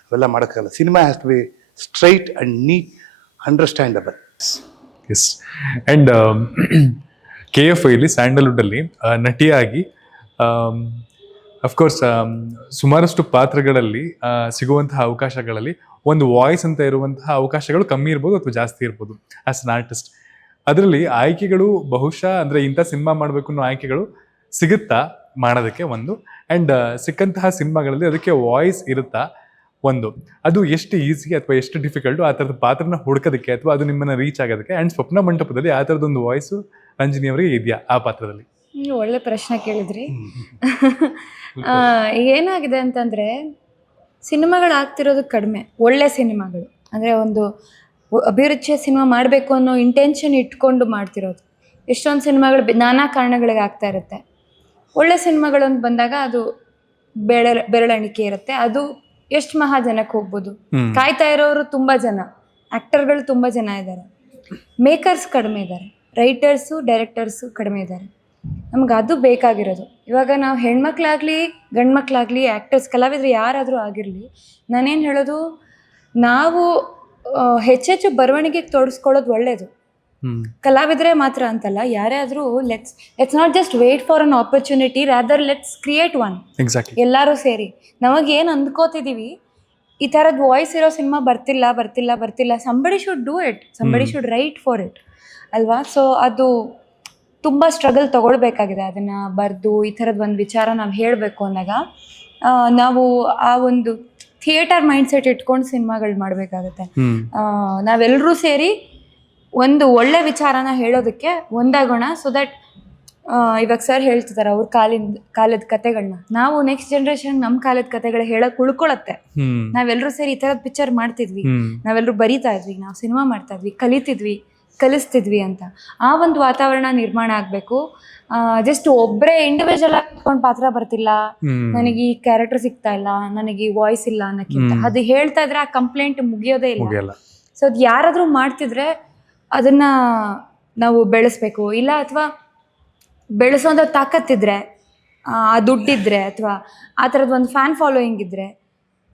ಅವೆಲ್ಲ ಮಾಡೋಕ್ಕಾಗಲ್ಲ. Cinema has to be straight and neat, understandable. Yes. And KFI ಇಲ್ಲಿ ಸ್ಯಾಂಡಲ್ವುಡ್ಡಲ್ಲಿ ನಟಿಯಾಗಿ ಅಫ್ಕೋರ್ಸ್ ಸುಮಾರಷ್ಟು ಪಾತ್ರಗಳಲ್ಲಿ ಸಿಗುವಂತಹ ಅವಕಾಶಗಳಲ್ಲಿ ಒಂದು ವಾಯ್ಸ್ ಅಂತ ಇರುವಂತಹ ಅವಕಾಶಗಳು ಕಮ್ಮಿ ಇರ್ಬೋದು ಅಥವಾ ಜಾಸ್ತಿ ಇರ್ಬೋದು ಆಸ್ ಅನ್ ಆರ್ಟಿಸ್ಟ್. ಅದರಲ್ಲಿ ಆಯ್ಕೆಗಳು ಬಹುಶಃ ಅಂದರೆ ಇಂಥ ಸಿನಿಮಾ ಮಾಡಬೇಕು ಅನ್ನೋ ಆಯ್ಕೆಗಳು ಸಿಗುತ್ತಾ ಮಾಡೋದಕ್ಕೆ ಒಂದು, ಆ್ಯಂಡ್ ಸಿಕ್ಕಂತಹ ಸಿನಿಮಾಗಳಲ್ಲಿ ಅದಕ್ಕೆ ವಾಯ್ಸ್ ಇರುತ್ತಾ ಒಂದು, ಅದು ಎಷ್ಟು ಈಸಿ ಅಥವಾ ಎಷ್ಟು ಡಿಫಿಕಲ್ಟು ಆ ಥರದ ಪಾತ್ರನ ಹುಡ್ಕೋದಕ್ಕೆ ಅಥವಾ ಅದು ನಿಮ್ಮನ್ನು ರೀಚ್ ಆಗೋದಕ್ಕೆ. ಆ್ಯಂಡ್ ಸ್ವಪ್ನ ಮಂಟಪದಲ್ಲಿ ಆ ಥರದೊಂದು ವಾಯ್ಸು ರಂಜಿನಿ ಅವರಿಗೆ ಇದೆಯಾ ಆ ಪಾತ್ರದಲ್ಲಿ? ಒಳ್ಳೆ ಪ್ರಶ್ನೆ ಕೇಳಿದ್ರಿ. ಏನಾಗಿದೆ ಅಂತಂದ್ರೆ, ಸಿನಿಮಾಗಳು ಆಗ್ತಿರೋದು ಕಡಿಮೆ, ಒಳ್ಳೆ ಸಿನಿಮಾಗಳು ಅಂದರೆ ಒಂದು ಅಭಿರುಚಿಯ ಸಿನಿಮಾ ಮಾಡಬೇಕು ಅನ್ನೋ ಇಂಟೆನ್ಷನ್ ಇಟ್ಕೊಂಡು ಮಾಡ್ತಿರೋದು. ಎಷ್ಟೊಂದು ಸಿನಿಮಾಗಳು ನಾನಾ ಕಾರಣಗಳಿಗೆ ಆಗ್ತಾ ಇರುತ್ತೆ. ಒಳ್ಳೆ ಸಿನಿಮಾಗಳು ಅಂತ ಬಂದಾಗ ಅದು ಬೆರಳೆಣಿಕೆ ಇರುತ್ತೆ, ಅದು ಎಷ್ಟು ಮಹಾಜನಕ್ಕೆ ಹೋಗ್ಬೋದು. ಕಾಯ್ತಾ ಇರೋರು ತುಂಬ ಜನ, ಆ್ಯಕ್ಟರ್ಗಳು ತುಂಬ ಜನ ಇದ್ದಾರೆ, ಮೇಕರ್ಸ್ ಕಡಿಮೆ ಇದ್ದಾರೆ, ರೈಟರ್ಸು ಡೈರೆಕ್ಟರ್ಸು ಕಡಿಮೆ ಇದ್ದಾರೆ. ನಮ್ಗೆ ಅದು ಬೇಕಾಗಿರೋದು. ಇವಾಗ ನಾವು ಹೆಣ್ಮಕ್ಳಾಗಲಿ ಗಂಡು ಮಕ್ಕಳಾಗಲಿ ಆ್ಯಕ್ಟರ್ಸ್ ಕಲಾವಿದರು ಯಾರಾದರೂ ಆಗಿರಲಿ, ನಾನೇನು ಹೇಳೋದು, ನಾವು ಹೆಚ್ಚೆಚ್ಚು ಬರವಣಿಗೆಗೆ ತೊಡಸ್ಕೊಳ್ಳೋದು ಒಳ್ಳೆಯದು. ಕಲಾವಿದರೆ ಮಾತ್ರ ಅಂತಲ್ಲ, ಯಾರೇ ಆದರೂ let's not just wait for an opportunity, rather let's create one. Exactly. ಎಲ್ಲರೂ ಸೇರಿ ನಮಗೇನು ಅಂದ್ಕೋತಿದ್ದೀವಿ, ಈ ಥರದ್ದು ವಾಯ್ಸ್ ಇರೋ ಸಿನಿಮಾ ಬರ್ತಿಲ್ಲ, somebody should do it, somebody should write for it ಅಲ್ವಾ? ಸೊ ಅದು ತುಂಬ ಸ್ಟ್ರಗಲ್ ತೊಗೊಳ್ಬೇಕಾಗಿದೆ. ಅದನ್ನು ಬರೆದು ಈ ಥರದ್ದು ಒಂದು ವಿಚಾರ ನಾವು ಹೇಳಬೇಕು ಅಂದಾಗ ನಾವು ಆ ಒಂದು ಥಿಯೇಟರ್ ಮೈಂಡ್ಸೆಟ್ ಇಟ್ಕೊಂಡು ಸಿನಿಮಾಗಳು ಮಾಡಬೇಕಾಗುತ್ತೆ. ನಾವೆಲ್ಲರೂ ಸೇರಿ ಒಂದು ಒಳ್ಳೆ ವಿಚಾರನ ಹೇಳೋದಕ್ಕೆ ಒಂದಾಗೋಣ. ಸೊ ದಟ್ ಇವಾಗ ಸರ್ ಹೇಳ್ತಿದ್ದಾರೆ ಅವ್ರ ಕಾಲದ ಕತೆಗಳನ್ನ, ನಾವು ನೆಕ್ಸ್ಟ್ ಜನ್ರೇಷನ್ ನಮ್ಮ ಕಾಲದ ಕತೆಗಳು ಹೇಳೋಕೆ ಉಳ್ಕೊಳತ್ತೆ. ನಾವೆಲ್ಲರೂ ಸೇರಿ ಈ ಥರದ್ದು ಪಿಕ್ಚರ್ ಮಾಡ್ತಿದ್ವಿ, ನಾವೆಲ್ಲರೂ ಬರೀತಾ ಇದ್ವಿ, ನಾವು ಸಿನಿಮಾ ಮಾಡ್ತಾ ಇದ್ವಿ, ಕಲಿಸ್ತಿದ್ವಿ ಅಂತ ಆ ಒಂದು ವಾತಾವರಣ ನಿರ್ಮಾಣ ಆಗಬೇಕು. ಜಸ್ಟ್ ಒಬ್ಬರೇ ಇಂಡಿವಿಜುವಲ್ ಆಗಿ ಪಾತ್ರ ಬರ್ತಿಲ್ಲ, ನನಗೆ ಈ ಕ್ಯಾರೆಕ್ಟರ್ ಸಿಗ್ತಾ ಇಲ್ಲ, ನನಗೆ ಈ ವಾಯ್ಸ್ ಇಲ್ಲ ಅನ್ನೋಕ್ಕಿಂತ ಅದು ಹೇಳ್ತಾ ಇದ್ರೆ ಆ ಕಂಪ್ಲೇಂಟ್ ಮುಗಿಯೋದೇ ಇಲ್ಲ. ಸೊ ಅದು ಯಾರಾದರೂ ಮಾಡ್ತಿದ್ರೆ ಅದನ್ನ ನಾವು ಬೆಳೆಸ್ಬೇಕು. ಇಲ್ಲ ಅಥವಾ ಬೆಳೆಸೋಂಥ ತಾಕತ್ತಿದ್ರೆ, ಆ ದುಡ್ಡಿದ್ರೆ, ಅಥವಾ ಆ ಥರದ್ದು ಒಂದು ಫ್ಯಾನ್ ಫಾಲೋಯಿಂಗ್ ಇದ್ದರೆ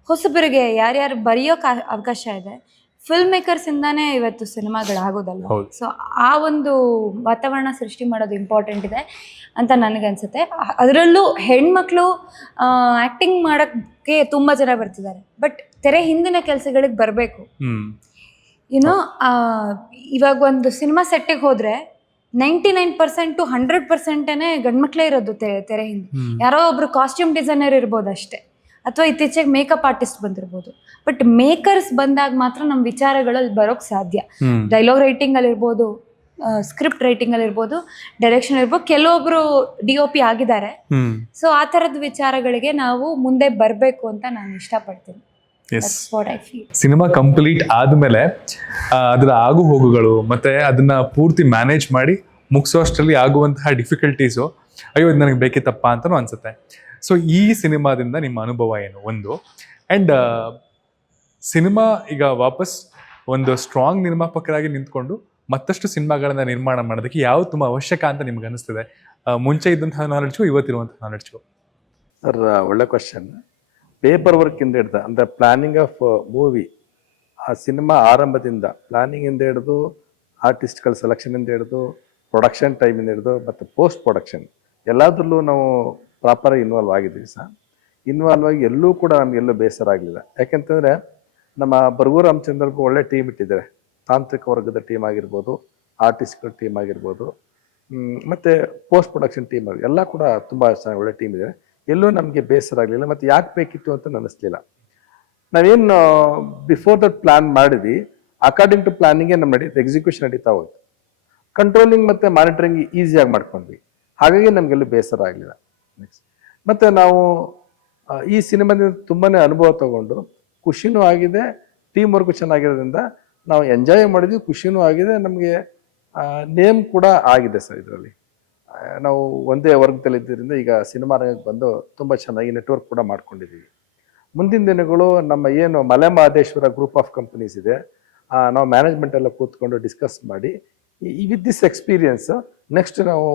ಹೊಸಬರಿಗೆ ಯಾರ್ಯಾರು ಬರೆಯೋಕೆ ಅವಕಾಶ ಇದೆ, ಫಿಲ್ಮ್ ಮೇಕರ್ಸಿಂದಾನೇ ಇವತ್ತು ಸಿನಿಮಾಗಳಾಗೋದಲ್ಲ. ಸೊ ಆ ಒಂದು ವಾತಾವರಣ ಸೃಷ್ಟಿ ಮಾಡೋದು ಇಂಪಾರ್ಟೆಂಟ್ ಇದೆ ಅಂತ ನನಗನ್ಸುತ್ತೆ. ಅದರಲ್ಲೂ ಹೆಣ್ಮಕ್ಳು ಆ್ಯಕ್ಟಿಂಗ್ ಮಾಡೋಕ್ಕೆ ತುಂಬ ಜನ ಬರ್ತಿದ್ದಾರೆ, ಬಟ್ ತೆರೆ ಹಿಂದಿನ ಕೆಲಸಗಳಿಗೆ ಬರಬೇಕು. ಏನೋ ಇವಾಗ ಒಂದು ಸಿನಿಮಾ ಸೆಟ್ಟಿಗೆ ಹೋದರೆ 99% to 100% ಗಂಡ್ಮಕ್ಳೇ ಇರೋದು ತೆರೆ ಹಿಂದೆ. ಯಾರೋ ಒಬ್ರು ಕಾಸ್ಟ್ಯೂಮ್ ಡಿಸೈನರ್ ಇರ್ಬೋದು ಅಷ್ಟೇ, ಅಥವಾ ಇತ್ತೀಚೆಗೆ ಮೇಕಪ್ ಆರ್ಟಿಸ್ಟ್ ಬಂದಿರ್ಬೋದು. ಬಟ್ ಮೇಕರ್ಸ್ ಬಂದಾಗ ಮಾತ್ರ ನಮ್ಮ ವಿಚಾರಗಳಲ್ಲಿ ಬರೋಕ್ಕೆ ಸಾಧ್ಯ. ಡೈಲಾಗ್ ರೈಟಿಂಗ್ ಅಲ್ಲಿರ್ಬೋದು, ಸ್ಕ್ರಿಪ್ಟ್ ರೈಟಿಂಗ್ ಅಲ್ಲಿರ್ಬೋದು, ಡೈರೆಕ್ಷನ್ ಇರ್ಬೋದು, ಕೆಲವೊಬ್ರು DOP ಆಗಿದ್ದಾರೆ. ಸೊ ಆ ಥರದ ವಿಚಾರಗಳಿಗೆ ನಾವು ಮುಂದೆ ಬರಬೇಕು ಅಂತ ನಾನು ಇಷ್ಟಪಡ್ತೀನಿ. ಸಿನಿಮಾ ಕಂಪ್ಲೀಟ್ ಆದ್ಮೇಲೆ ಅದರ ಆಗು ಹೋಗುಗಳು ಮತ್ತೆ ಅದನ್ನ ಪೂರ್ತಿ ಮ್ಯಾನೇಜ್ ಮಾಡಿ ಮುಗಿಸೋಷ್ಟರಲ್ಲಿ ಆಗುವಂತಹ ಡಿಫಿಕಲ್ಟೀಸು, ಅಯ್ಯೋ ಇದು ನನಗೆ ಬೇಕಿತ್ತಪ್ಪ ಅಂತಲೂ ಅನ್ಸುತ್ತೆ. ಸೊ ಈ ಸಿನಿಮಾದಿಂದ ನಿಮ್ಮ ಅನುಭವ ಏನು ಒಂದು, ಆ್ಯಂಡ್ ಸಿನಿಮಾ ಈಗ ವಾಪಸ್ ಒಂದು ಸ್ಟ್ರಾಂಗ್ ನಿರ್ಮಾಪಕರಾಗಿ ನಿಂತ್ಕೊಂಡು ಮತ್ತಷ್ಟು ಸಿನಿಮಾಗಳನ್ನ ನಿರ್ಮಾಣ ಮಾಡೋದಕ್ಕೆ ಯಾವ್ದು ತುಂಬ ಅವಶ್ಯಕ ಅಂತ ನಿಮ್ಗೆ ಅನಿಸ್ತದೆ, ಮುಂಚೆ ಇದ್ದಂತಹ ನಾಲೆಡ್ಜ್ಗೂ ಇವತ್ತಿರುವಂತಹ ನಾಲೆಡ್ಜ್ಗೂ? ಸರ್, ಒಳ್ಳೆ ಕ್ವಶನ್. ಪೇಪರ್ ವರ್ಕಿಂದ ಹಿಡ್ದು ಅಂದರೆ ಪ್ಲಾನಿಂಗ್ ಆಫ್ ಮೂವಿ, ಆ ಸಿನಿಮಾ ಆರಂಭದಿಂದ ಪ್ಲಾನಿಂಗಿಂದ ಹಿಡಿದು ಆರ್ಟಿಸ್ಟ್ಗಳ ಸೆಲೆಕ್ಷನಿಂದ ಹಿಡಿದು ಪ್ರೊಡಕ್ಷನ್ ಟೈಮಿಂದ ಹಿಡಿದು ಮತ್ತು ಪೋಸ್ಟ್ ಪ್ರೊಡಕ್ಷನ್ ಎಲ್ಲದರಲ್ಲೂ ನಾವು ಪ್ರಾಪರಾಗಿ ಇನ್ವಾಲ್ವ್ ಆಗಿದ್ದೀವಿ ಸರ್. ಇನ್ವಾಲ್ವ್ ಆಗಿ ಎಲ್ಲೂ ಕೂಡ ನಮಗೆಲ್ಲೂ ಬೇಸರ ಆಗಲಿಲ್ಲ. ಯಾಕೆಂತಂದರೆ ನಮ್ಮ ಬರಗೂರು ರಾಮಚಂದ್ರಗೂ ಒಳ್ಳೆ ಟೀಮ್ ಇಟ್ಟಿದ್ದಾರೆ. ತಾಂತ್ರಿಕ ವರ್ಗದ ಟೀಮ್ ಆಗಿರ್ಬೋದು, ಆರ್ಟಿಸ್ಟ್ಗಳ ಟೀಮ್ ಆಗಿರ್ಬೋದು, ಮತ್ತು ಪೋಸ್ಟ್ ಪ್ರೊಡಕ್ಷನ್ ಟೀಮ್ ಎಲ್ಲ ಕೂಡ ತುಂಬ ಚೆನ್ನಾಗಿ ಒಳ್ಳೆ ಟೀಮ್ ಇದೆ. ಎಲ್ಲೂ ನಮಗೆ ಬೇಸರ ಆಗಲಿಲ್ಲ. ಮತ್ತು ಯಾಕೆ ಬೇಕಿತ್ತು ಅಂತ ಅನ್ನಿಸ್ಲಿಲ್ಲ. ನಾವೇನು ಬಿಫೋರ್ ದಟ್ ಪ್ಲಾನ್ ಮಾಡಿದ್ವಿ, ಅಕಾರ್ಡಿಂಗ್ ಟು ಪ್ಲಾನಿಂಗೇ ನಮ್ಮ ಎಕ್ಸಿಕ್ಯೂಷನ್ ನಡೀತಾ ಹೋಯ್ತು. ಕಂಟ್ರೋಲಿಂಗ್ ಮತ್ತು ಮಾನಿಟರಿಂಗ್ ಈಸಿಯಾಗಿ ಮಾಡ್ಕೊಂಡ್ವಿ. ಹಾಗಾಗಿ ನಮಗೆಲ್ಲೂ ಬೇಸರ ಆಗಲಿಲ್ಲ. ನೆಕ್ಸ್ಟ್ ಮತ್ತು ನಾವು ಈ ಸಿನಿಮಾದಿಂದ ತುಂಬಾ ಅನುಭವ ತಗೊಂಡು ಖುಷಿನೂ ಆಗಿದೆ, ಟೀಮ್ ವರ್ಕು ಚೆನ್ನಾಗಿರೋದ್ರಿಂದ ನಾವು ಎಂಜಾಯ್ ಮಾಡಿದ್ವಿ, ಖುಷಿನೂ ಆಗಿದೆ, ನಮಗೆ ನೇಮ್ ಕೂಡ ಆಗಿದೆ ಸರ್. ಇದರಲ್ಲಿ ನಾವು ಒಂದೇ ವರ್ಗದಲ್ಲಿದ್ದರಿಂದ ಈಗ ಸಿನಿಮಾ ರಂಗಕ್ಕೆ ಬಂದು ತುಂಬ ಚೆನ್ನಾಗಿ ನೆಟ್ವರ್ಕ್ ಕೂಡ ಮಾಡ್ಕೊಂಡಿದ್ದೀವಿ. ಮುಂದಿನ ದಿನಗಳು ನಮ್ಮ ಏನು ಮಲೆಮಹದೇಶ್ವರ ಗ್ರೂಪ್ ಆಫ್ ಕಂಪನೀಸ್ ಇದೆ, ನಾವು ಮ್ಯಾನೇಜ್ಮೆಂಟ್ ಎಲ್ಲ ಕೂತ್ಕೊಂಡು ಡಿಸ್ಕಸ್ ಮಾಡಿ ವಿತ್ ದಿಸ್ ಎಕ್ಸ್ಪೀರಿಯನ್ಸ್ ನೆಕ್ಸ್ಟ್ ನಾವು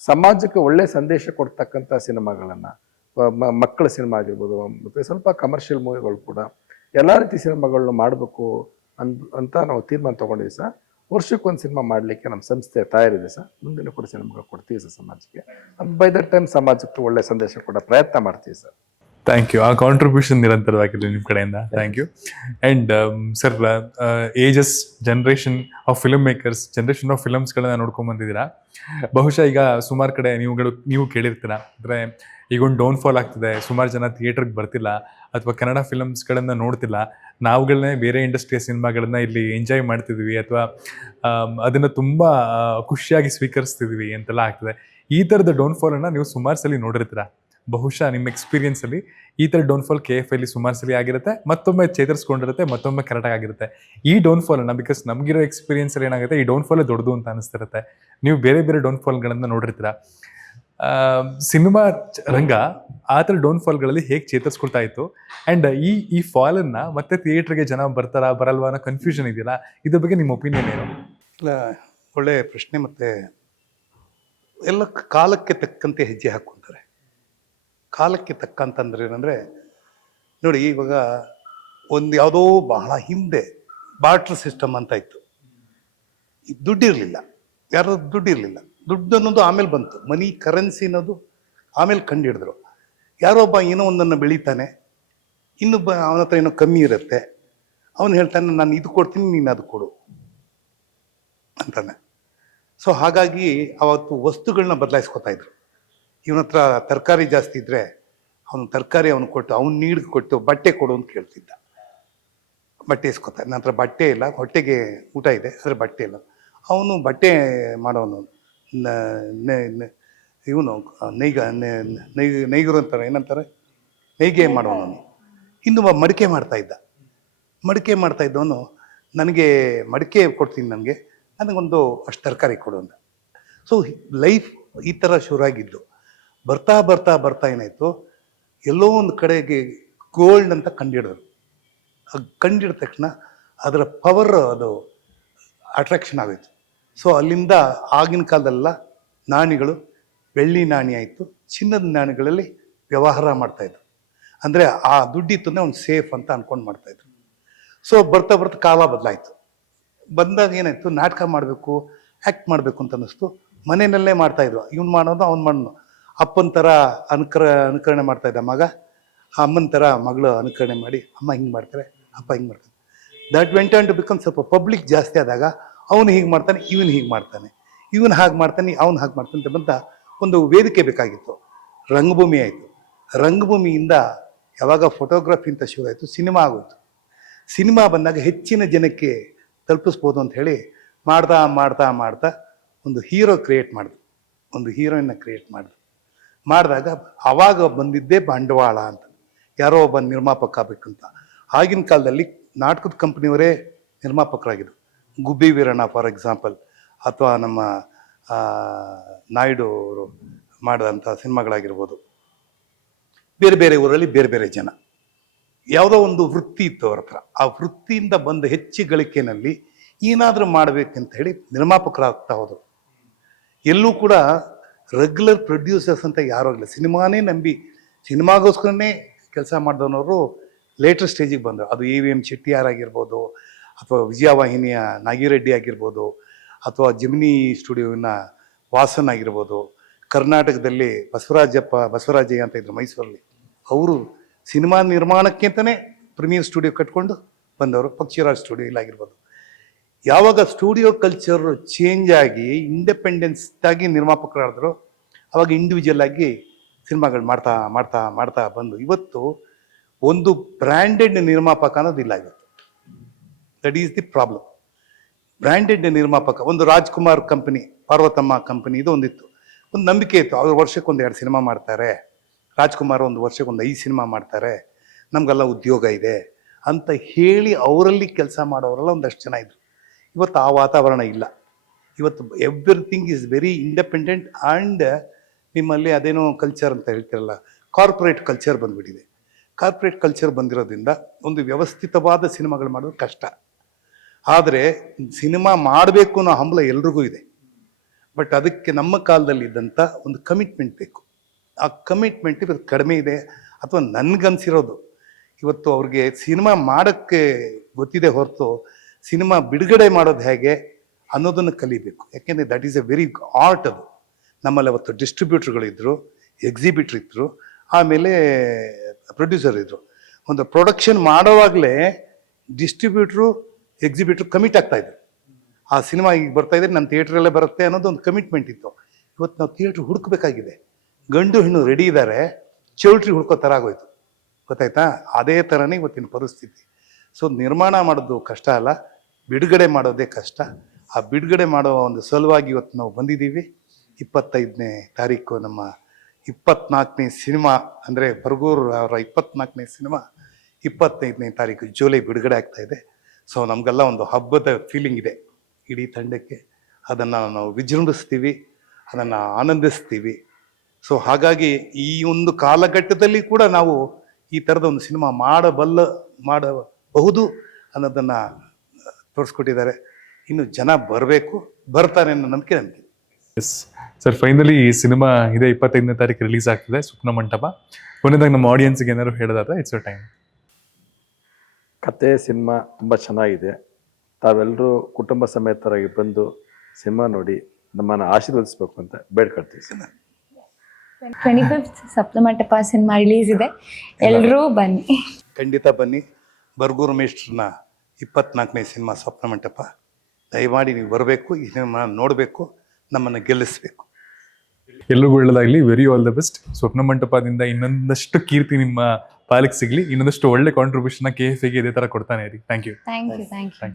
ಸಮಾಜಕ್ಕೆ ಒಳ್ಳೆ ಸಂದೇಶ ಕೊಡ್ತಕ್ಕಂಥ ಸಿನಿಮಾಗಳನ್ನು, ಮಕ್ಕಳ ಸಿನಿಮಾ ಆಗಿರ್ಬೋದು ಮತ್ತು ಸ್ವಲ್ಪ ಕಮರ್ಷಿಯಲ್ ಮೂವಿಗಳು ಕೂಡ ಎಲ್ಲ ರೀತಿ ಸಿನಿಮಾಗಳನ್ನ ಮಾಡಬೇಕು ಅಂತ ನಾವು ತೀರ್ಮಾನ ತೊಗೊಂಡಿದ್ದೀವಿ ಸರ್. ವರ್ಷಕ್ಕೊಂದು ಸಿನಿಮಾ ಮಾಡಲಿಕ್ಕೆ ನಮ್ಮ ಸಂಸ್ಥೆ ತಯಾರಿದೆ ಸರ್. ಮುಂದಿನ ಕೂಡ ಸಿನಿಮಾಗಳು ಕೊಡ್ತೀವಿ ಸರ್ ಸಮಾಜಕ್ಕೆ. ಬೈ ದಟ್ ಟೈಮ್ ಸಮಾಜಕ್ಕೆ ಒಳ್ಳೆ ಸಂದೇಶ ಕೊಡೋ ಪ್ರಯತ್ನ ಮಾಡ್ತೀವಿ ಸರ್. Thank you. ಆ ಕಾಂಟ್ರಿಬ್ಯೂಷನ್ ನಿರಂತರವಾಗಿರಲಿ ನಿಮ್ಮ ಕಡೆಯಿಂದ. Thank you. And sir, ages, generation of film makers, generation of ಫಿಲಮ್ಸ್ಗಳನ್ನ ನೋಡ್ಕೊಂಡು ಬಂದಿದ್ದೀರಾ. ಬಹುಶಃ ಈಗ ಸುಮಾರು ಕಡೆ ನೀವು ಕೇಳಿರ್ತೀರ, ಅಂದರೆ ಈಗ ಒಂದು ಡೌನ್ಫಾಲ್ ಆಗ್ತಿದೆ, ಸುಮಾರು ಜನ ಥಿಯೇಟ್ರಿಗೆ ಬರ್ತಿಲ್ಲ ಅಥವಾ ಕನ್ನಡ ಫಿಲಮ್ಸ್ಗಳನ್ನು ನೋಡ್ತಿಲ್ಲ, ನಾವುಗಳನ್ನೇ ಬೇರೆ ಇಂಡಸ್ಟ್ರಿಯ ಸಿನಿಮಾಗಳನ್ನ ಇಲ್ಲಿ ಎಂಜಾಯ್ ಮಾಡ್ತಿದ್ವಿ ಅಥವಾ ಅದನ್ನು ತುಂಬ ಖುಷಿಯಾಗಿ ಸ್ವೀಕರಿಸ್ತಿದ್ವಿ ಅಂತೆಲ್ಲ ಆಗ್ತದೆ. ಈ ಥರದ ಡೌನ್ಫಾಲನ್ನು ನೀವು ಸುಮಾರು ಸಲ ನೋಡಿರ್ತೀರ. ಬಹುಶಃ ನಿಮ್ಮ ಎಕ್ಸ್ಪೀರಿಯನ್ಸಲ್ಲಿ ಈ ಥರ ಡೌನ್ಫಾಲ್ KFIಲಿ ಸುಮಾರು ಸಲ ಆಗಿರುತ್ತೆ, ಮತ್ತೊಮ್ಮೆ ಚೇತರಿಸ್ಕೊಂಡಿರುತ್ತೆ, ಮತ್ತೊಮ್ಮೆ ಕರೆಕ್ಟಾಗಿ ಆಗಿರುತ್ತೆ. ಈ ಡೌನ್ಫಾಲನ್ನು, ಬಿಕಾಸ್ ನಮಗಿರೋ ಎಕ್ಸ್ಪೀರಿಯನ್ಸಲ್ಲಿ ಏನಾಗುತ್ತೆ, ಈ ಡೌನ್ಫಾಲೇ ದೊಡ್ಡದು ಅಂತ ಅನಿಸ್ತಿರುತ್ತೆ. ನೀವು ಬೇರೆ ಬೇರೆ ಡೌನ್ಫಾಲ್ಗಳನ್ನು ನೋಡಿರ್ತೀರ. ಸಿನಿಮಾ ರಂಗ ಆ ಥರ ಡೌನ್ಫಾಲ್ಗಳಲ್ಲಿ ಹೇಗೆ ಚೇತರಿಸ್ಕೊಳ್ತಾ ಇತ್ತು, ಆ್ಯಂಡ್ ಈ ಫಾಲನ್ನು ಮತ್ತೆ ಥಿಯೇಟ್ರಿಗೆ ಜನ ಬರ್ತಾರಾ ಬರಲ್ವಾ ಅನ್ನೋ ಕನ್ಫ್ಯೂಷನ್ ಇದೆಯಲ್ಲ, ಇದ್ರ ಬಗ್ಗೆ ನಿಮ್ಮ ಒಪಿನಿಯನ್ ಏನು? ಇಲ್ಲ, ಒಳ್ಳೆ ಪ್ರಶ್ನೆ. ಮತ್ತೆ ಎಲ್ಲ ಕಾಲಕ್ಕೆ ತಕ್ಕಂತೆ ಹೆಜ್ಜೆ ಹಾಕ್ಕೊಂತಾರೆ. ಕಾಲಕ್ಕೆ ತಕ್ಕಂತಂದ್ರೆ ಏನಂದ್ರೆ, ನೋಡಿ ಇವಾಗ ಒಂದು ಯಾವುದೋ ಬಹಳ ಹಿಂದೆ ಬಾರ್ಟರ್ ಸಿಸ್ಟಮ್ ಅಂತ ಇತ್ತು. ದುಡ್ಡಿರಲಿಲ್ಲ, ಯಾರೋ ದುಡ್ಡಿರಲಿಲ್ಲ. ದುಡ್ಡು ಅನ್ನೋದು ಆಮೇಲೆ ಬಂತು, ಮನಿ ಕರೆನ್ಸಿ ಅನ್ನೋದು ಆಮೇಲೆ ಕಂಡು ಹಿಡಿದ್ರು. ಯಾರೋ ಒಬ್ಬ ಏನೋ ಒಂದನ್ನು ಬೆಳೀತಾನೆ, ಇನ್ನೊಬ್ಬ ಅವನ ಹತ್ರ ಏನೋ ಕಮ್ಮಿ ಇರುತ್ತೆ, ಅವನು ಹೇಳ್ತಾನೆ ನಾನು ಇದು ಕೊಡ್ತೀನಿ ನೀನು ಅದು ಕೊಡು ಅಂತಾನೆ. ಸೊ ಹಾಗಾಗಿ ಅವತ್ತು ವಸ್ತುಗಳನ್ನ ಬದಲಾಯಿಸ್ಕೊತಾ ಇದ್ರು. ಇವನ ಹತ್ರ ತರಕಾರಿ ಜಾಸ್ತಿ ಇದ್ರೆ ಅವನು ತರಕಾರಿ ಅವನು ಕೊಟ್ಟು, ಅವ್ನು ನೀಡಿಗೆ ಕೊಟ್ಟು ಬಟ್ಟೆ ಕೊಡು ಅಂತ ಕೇಳ್ತಿದ್ದ. ಬಟ್ಟೆ ಇಸ್ಕೊತಾ, ನನ್ನ ಹತ್ರ ಬಟ್ಟೆ ಇಲ್ಲ, ಹೊಟ್ಟೆಗೆ ಊಟ ಇದೆ ಆದರೆ ಬಟ್ಟೆ ಇಲ್ಲ. ಅವನು ಬಟ್ಟೆ ಮಾಡೋನು, ಇವನು ನೈಗರು ಅಂತಾರೆ, ಏನಂತಾರೆ, ನೇಯ್ಗೆ ಮಾಡೋನು. ಇನ್ನು ಮಡಿಕೆ ಮಾಡ್ತಾ ಇದ್ದ. ಮಡಿಕೆ ಮಾಡ್ತಾ ಇದ್ದವನು ನನಗೆ ಮಡಿಕೆ ಕೊಡ್ತೀನಿ, ನನಗೊಂದು ಅಷ್ಟು ತರಕಾರಿ ಕೊಡು ಅಂತ. ಸೊ ಲೈಫ್ ಈ ಥರ ಶುರುವಾಗಿದ್ದು. ಬರ್ತಾ ಬರ್ತಾ ಬರ್ತಾ ಏನಾಯಿತು, ಎಲ್ಲೋ ಒಂದು ಕಡೆಗೆ ಗೋಲ್ಡ್ ಅಂತ ಕಂಡಿಡಿದ್ರು. ಕಂಡಿಡಿದ ತಕ್ಷಣ ಅದರ ಪವರ್, ಅದು ಅಟ್ರಾಕ್ಷನ್ ಆಗೋಯ್ತು. ಸೊ ಅಲ್ಲಿಂದ ಆಗಿನ ಕಾಲದಲ್ಲ ನಾಣ್ಯಗಳು ಬೆಳ್ಳಿ ನಾಣ್ಯ ಆಯಿತು, ಚಿನ್ನದ ನಾಣ್ಯಗಳಲ್ಲಿ ವ್ಯವಹಾರ ಮಾಡ್ತಾಯಿದ್ರು. ಅಂದರೆ ಆ ದುಡ್ಡಿತ್ತಂದರೆ ಅವ್ನು ಸೇಫ್ ಅಂತ ಅನ್ಕೊಂಡು ಮಾಡ್ತಾಯಿದ್ರು. ಸೊ ಬರ್ತಾ ಬರ್ತಾ ಕಾಲ ಬದಲಾಯಿತು. ಬಂದಾಗ ಏನಾಯಿತು, ನಾಟಕ ಮಾಡಬೇಕು, ಆ್ಯಕ್ಟ್ ಮಾಡಬೇಕು ಅಂತ ಅನ್ನಿಸ್ತು. ಮನೆಯಲ್ಲೇ ಮಾಡ್ತಾಯಿದ್ರು, ಇವ್ನು ಮಾಡೋದು ಅವ್ನು ಮಾಡೋದು. ಅಪ್ಪನ ಥರ ಅನುಕರಣೆ ಮಾಡ್ತಾಯಿದ್ದ ಮಗ, ಅಮ್ಮನ ಥರ ಮಗಳು ಅನುಕರಣೆ ಮಾಡಿ, ಅಮ್ಮ ಹಿಂಗೆ ಮಾಡ್ತಾರೆ, ಅಪ್ಪ ಹಿಂಗೆ ಮಾಡ್ತಾರೆ. That went on to become ಸ್ವಲ್ಪ ಪಬ್ಲಿಕ್ ಜಾಸ್ತಿ ಆದಾಗ ಅವನು ಹೀಗೆ ಮಾಡ್ತಾನೆ, ಇವನು ಹೀಗೆ ಮಾಡ್ತಾನೆ, ಇವನು ಹಾಗೆ ಮಾಡ್ತಾನೆ, ಅವ್ನು ಹಾಗೆ ಮಾಡ್ತಾನೆ ಅಂತ ಬಂತ ಒಂದು ವೇದಿಕೆ ಬೇಕಾಗಿತ್ತು. ರಂಗಭೂಮಿ ಆಯಿತು. ರಂಗಭೂಮಿಯಿಂದ ಯಾವಾಗ ಫೋಟೋಗ್ರಫಿ ಅಂತ ಶುರು ಆಯಿತು, ಸಿನಿಮಾ ಆಗೋಯ್ತು. ಸಿನಿಮಾ ಬಂದಾಗ ಹೆಚ್ಚಿನ ಜನಕ್ಕೆ ತಲುಪಿಸ್ಬೋದು ಅಂತ ಹೇಳಿ ಮಾಡ್ತಾ ಮಾಡ್ತಾ ಮಾಡ್ತಾ ಒಂದು ಹೀರೋ ಕ್ರಿಯೇಟ್ ಮಾಡಿದ್ರು, ಒಂದು ಹೀರೋಯಿನ್ನ ಕ್ರಿಯೇಟ್ ಮಾಡಿದಾಗ ಆವಾಗ ಬಂದಿದ್ದೇ ಬಂಡವಾಳ ಅಂತ. ಯಾರೋ ಒಬ್ಬ ನಿರ್ಮಾಪಕ ಆಗಬೇಕಂತ. ಆಗಿನ ಕಾಲದಲ್ಲಿ ನಾಟಕದ ಕಂಪ್ನಿಯವರೇ ನಿರ್ಮಾಪಕರಾಗಿದ್ದರು. ಗುಬ್ಬಿ ವೀರಣ್ಣ ಫಾರ್ ಎಕ್ಸಾಂಪಲ್, ಅಥವಾ ನಮ್ಮ ನಾಯ್ಡು ಅವರು ಮಾಡಿದಂಥ ಸಿನಿಮಾಗಳಾಗಿರ್ಬೋದು. ಬೇರೆ ಬೇರೆ ಊರಲ್ಲಿ ಬೇರೆ ಬೇರೆ ಜನ, ಯಾವುದೋ ಒಂದು ವೃತ್ತಿ ಇತ್ತು ಅವ್ರ ಹತ್ರ. ಆ ವೃತ್ತಿಯಿಂದ ಬಂದ ಹೆಚ್ಚು ಗಳಿಕೆನಲ್ಲಿ ಏನಾದರೂ ಮಾಡಬೇಕಂತ ಹೇಳಿ ನಿರ್ಮಾಪಕರಾಗ್ತಾ ಹೋದರು. ಎಲ್ಲೂ ಕೂಡ ರೆಗ್ಯುಲರ್ ಪ್ರೊಡ್ಯೂಸರ್ಸ್ ಅಂತ ಯಾರೂ ಇಲ್ಲ. ಸಿನಿಮಾನೇ ನಂಬಿ ಸಿನಿಮಾಗೋಸ್ಕರನೇ ಕೆಲಸ ಮಾಡಿದವನವರು ಲೇಟರ್ ಸ್ಟೇಜಿಗೆ ಬಂದರು. ಅದು AVM ಚೆಟ್ಟಿಯಾರ್ ಆಗಿರ್ಬೋದು, ಅಥವಾ ವಿಜಯವಾಹಿನಿಯ ನಾಗಿರೆಡ್ಡಿ ಆಗಿರ್ಬೋದು, ಅಥವಾ ಜಮಿನಿ ಸ್ಟುಡಿಯೋವಿನ ವಾಸನ್ ಆಗಿರ್ಬೋದು, ಕರ್ನಾಟಕದಲ್ಲಿ ಬಸವರಾಜಯ್ಯ ಅಂತ ಇದ್ರು ಮೈಸೂರಲ್ಲಿ, ಅವರು ಸಿನಿಮಾ ನಿರ್ಮಾಣಕ್ಕೆ ಅಂತಲೇ ಪ್ರೀಮಿಯರ್ ಸ್ಟುಡಿಯೋ ಕಟ್ಕೊಂಡು ಬಂದವರು. ಪಕ್ಷಿರಾಜ್ ಸ್ಟುಡಿಯೋ ಇಲ್ಲಾಗಿರ್ಬೋದು. ಯಾವಾಗ ಸ್ಟುಡಿಯೋ ಕಲ್ಚರ್ ಚೇಂಜ್ ಆಗಿ ಇಂಡಿಪೆಂಡೆನ್ಸ್ ಆಗಿ ನಿರ್ಮಾಪಕರಾದ್ರು, ಅವಾಗ ಇಂಡಿವಿಜುವಲ್ ಆಗಿ ಸಿನಿಮಾಗಳು ಮಾಡ್ತಾ ಮಾಡ್ತಾ ಮಾಡ್ತಾ ಬಂದು ಇವತ್ತು ಒಂದು ಬ್ರ್ಯಾಂಡೆಡ್ ನಿರ್ಮಾಪಕ ಅನ್ನೋದಿಲ್ಲ ಇವತ್ತು. That is the problem. Branded ನಿರ್ಮಾಪಕ, ಒಂದು ರಾಜ್ಕುಮಾರ್ ಕಂಪನಿ, ಪಾರ್ವತಮ್ಮ ಕಂಪನಿ, ಇದು ಒಂದಿತ್ತು, ಒಂದು ನಂಬಿಕೆ ಇತ್ತು. ಅವ್ರು ವರ್ಷಕ್ಕೊಂದು 2 ಸಿನಿಮಾ ಮಾಡ್ತಾರೆ, ರಾಜ್ಕುಮಾರ್ ಒಂದು ವರ್ಷಕ್ಕೊಂದು 5 ಸಿನಿಮಾ ಮಾಡ್ತಾರೆ, ನಮಗೆಲ್ಲ ಉದ್ಯೋಗ ಇದೆ ಅಂತ ಹೇಳಿ ಅವರಲ್ಲಿ ಕೆಲಸ ಮಾಡೋರೆಲ್ಲ ಒಂದಷ್ಟು ಜನ ಇದ್ರು. ಇವತ್ತು ಆ ವಾತಾವರಣ ಇಲ್ಲ. ಇವತ್ತು everything is very independent. And ನಿಮ್ಮಲ್ಲಿ ಅದೇನೋ ಕಲ್ಚರ್ ಅಂತ ಹೇಳ್ತಿರಲ್ಲ, ಕಾರ್ಪೊರೇಟ್ ಕಲ್ಚರ್ ಬಂದ್ಬಿಟ್ಟಿದೆ. ಕಾರ್ಪೊರೇಟ್ ಕಲ್ಚರ್ ಬಂದಿರೋದ್ರಿಂದ ಒಂದು ವ್ಯವಸ್ಥಿತವಾದ ಸಿನಿಮಾಗಳು ಮಾಡೋದು ಕಷ್ಟ. ಆದರೆ ಸಿನಿಮಾ ಮಾಡಬೇಕು ಅನ್ನೋ ಹಂಬಲ ಎಲ್ರಿಗೂ ಇದೆ. ಬಟ್ ಅದಕ್ಕೆ ನಮ್ಮ ಕಾಲದಲ್ಲಿ ಇದ್ದಂಥ ಒಂದು ಕಮಿಟ್ಮೆಂಟ್ ಬೇಕು. ಆ ಕಮಿಟ್ಮೆಂಟ್ ಇವತ್ತು ಕಡಿಮೆ ಇದೆ. ಅಥವಾ ನನಗನ್ಸಿರೋದು, ಇವತ್ತು ಅವ್ರಿಗೆ ಸಿನಿಮಾ ಮಾಡೋಕ್ಕೆ ಗೊತ್ತಿದೆ ಹೊರತು ಸಿನಿಮಾ ಬಿಡುಗಡೆ ಮಾಡೋದು ಹೇಗೆ ಅನ್ನೋದನ್ನು ಕಲಿಬೇಕು. ಯಾಕೆಂದರೆ that is A very art. ಅದು ನಮ್ಮಲ್ಲಿ ಅವತ್ತು ಡಿಸ್ಟ್ರಿಬ್ಯೂಟರ್ಗಳಿದ್ರು, ಎಕ್ಸಿಬಿಟ್ರ್ ಇದ್ದರು, ಆಮೇಲೆ ಪ್ರೊಡ್ಯೂಸರ್ ಇದ್ದರು. ಒಂದು ಪ್ರೊಡಕ್ಷನ್ ಮಾಡೋವಾಗಲೇ ಡಿಸ್ಟ್ರಿಬ್ಯೂಟ್ರು ಎಕ್ಸಿಬಿಟ್ರು ಕಮಿಟ್ ಆಗ್ತಾಯಿದ್ರು. ಆ ಸಿನಿಮಾ ಈಗ ಬರ್ತಾಯಿದ್ರೆ ನಮ್ಮ ಥಿಯೇಟ್ರಲ್ಲೇ ಬರುತ್ತೆ ಅನ್ನೋದು ಒಂದು ಕಮಿಟ್ಮೆಂಟ್ ಇತ್ತು. ಇವತ್ತು ನಾವು ಥಿಯೇಟ್ರ್ ಹುಡುಕಬೇಕಾಗಿದೆ. ಗಂಡು ಹೆಣ್ಣು ರೆಡಿ ಇದ್ದಾರೆ, ಚೌಲ್ಟ್ರಿ ಹುಡ್ಕೋ ಥರ ಆಗೋಯ್ತು. ಗೊತ್ತಾಯ್ತಾ? ಅದೇ ಥರನೇ ಇವತ್ತಿನ ಪರಿಸ್ಥಿತಿ. ಸೊ ನಿರ್ಮಾಣ ಮಾಡೋದು ಕಷ್ಟ ಅಲ್ಲ, ಬಿಡುಗಡೆ ಮಾಡೋದೇ ಕಷ್ಟ. ಆ ಬಿಡುಗಡೆ ಮಾಡೋ ಒಂದು ಸಲುವಾಗಿ ಇವತ್ತು ನಾವು ಬಂದಿದ್ದೀವಿ. 25ನೇ ತಾರೀಕು ನಮ್ಮ 24ನೇ ಸಿನಿಮಾ, ಅಂದರೆ ಬರಗೂರು ಅವರ 24ನೇ ಸಿನಿಮಾ 25ನೇ ತಾರೀಕು ಜುಲೈ ಬಿಡುಗಡೆ ಆಗ್ತಾ ಇದೆ. ಸೊ ನಮಗೆಲ್ಲ ಒಂದು ಹಬ್ಬದ ಫೀಲಿಂಗ್ ಇದೆ ಇಡೀ ತಂಡಕ್ಕೆ. ಅದನ್ನು ನಾವು ವಿಜೃಂಭಿಸ್ತೀವಿ, ಅದನ್ನು ಆನಂದಿಸ್ತೀವಿ. ಸೊ ಹಾಗಾಗಿ ಈ ಒಂದು ಕಾಲಘಟ್ಟದಲ್ಲಿ ಕೂಡ ನಾವು ಈ ಥರದ ಒಂದು ಸಿನಿಮಾ ಮಾಡಬಹುದು ಅನ್ನೋದನ್ನು ತೋರಿಸ್ಕೊಟ್ಟಿದ್ದಾರೆ. ಇನ್ನು ಜನ ಬರಬೇಕು, ಬರ್ತಾರೆ ಅನ್ನೋ ನಂಬಿಕೆ ನನಗೆ. ಎಸ್ ಸರ್, ಫೈನಲಿ ಈ ಸಿನಿಮಾ ಇದೇ 25ನೇ ತಾರೀಕು ರಿಲೀಸ್ ಆಗ್ತದೆ, ಸ್ವಪ್ನ ಮಂಟಪ. ಕೊನೆಯದಾಗಿ ನಮ್ಮ ಆಡಿಯನ್ಸ್ಗೆ ಏನಾದ್ರು ಹೇಳೋದಾದ್ರೆ ಇಟ್ಸ್ ಯೋರ್ ಟೈಮ್. ಕತೆ ಸಿನಿಮಾ ತುಂಬ ಚೆನ್ನಾಗಿದೆ. ತಾವೆಲ್ಲರೂ ಕುಟುಂಬ ಸಮೇತರಾಗಿ ಬಂದು ಸಿನಿಮಾ ನೋಡಿ ನಮ್ಮನ್ನು ಆಶೀರ್ವದಿಸ್ಬೇಕು ಅಂತ ಬೇಡ್ಕೊಳ್ತೀವಿ ಸರ್. 25th ಸಪ್ತಮಂಟಪ ಸಿನಿಮಾ ರಿಲೀಸ್ ಇದೆ, ಎಲ್ಲರೂ ಬನ್ನಿ. ಖಂಡಿತ ಬನ್ನಿ. ಬರ್ಗೂರು ಮೇಷ್ಟ್ರನ್ನ 24ನೇ ಸಿನಿಮಾ ಸ್ವಪ್ನ ಮಂಟಪ. ದಯಮಾಡಿ ನೀವು ಬರಬೇಕು, ಈ ಸಿನಿಮಾ ನೋಡಬೇಕು, ನಮ್ಮನ್ನು ಗೆಲ್ಲಿಸ್ಬೇಕು. ಎಲ್ರಿಗೂ ಒಳ್ಳೆದಾಗಲಿ. Very all the best. ಸ್ವಪ್ನ ಮಂಟಪದಿಂದ ಇನ್ನೊಂದಷ್ಟು ಕೀರ್ತಿ ನಿಮ್ಮ ಪಾಲಿಗೆ ಸಿಗಲಿ, ಇನ್ನೊಂದಷ್ಟು ಒಳ್ಳೆ ಕಾಂಟ್ರಿಬ್ಯೂಷನ್ KFAಗೆ ಇದೇ ಥರ ಕೊಡ್ತಾನೆ ಇರಿ. Thank you. Thank you.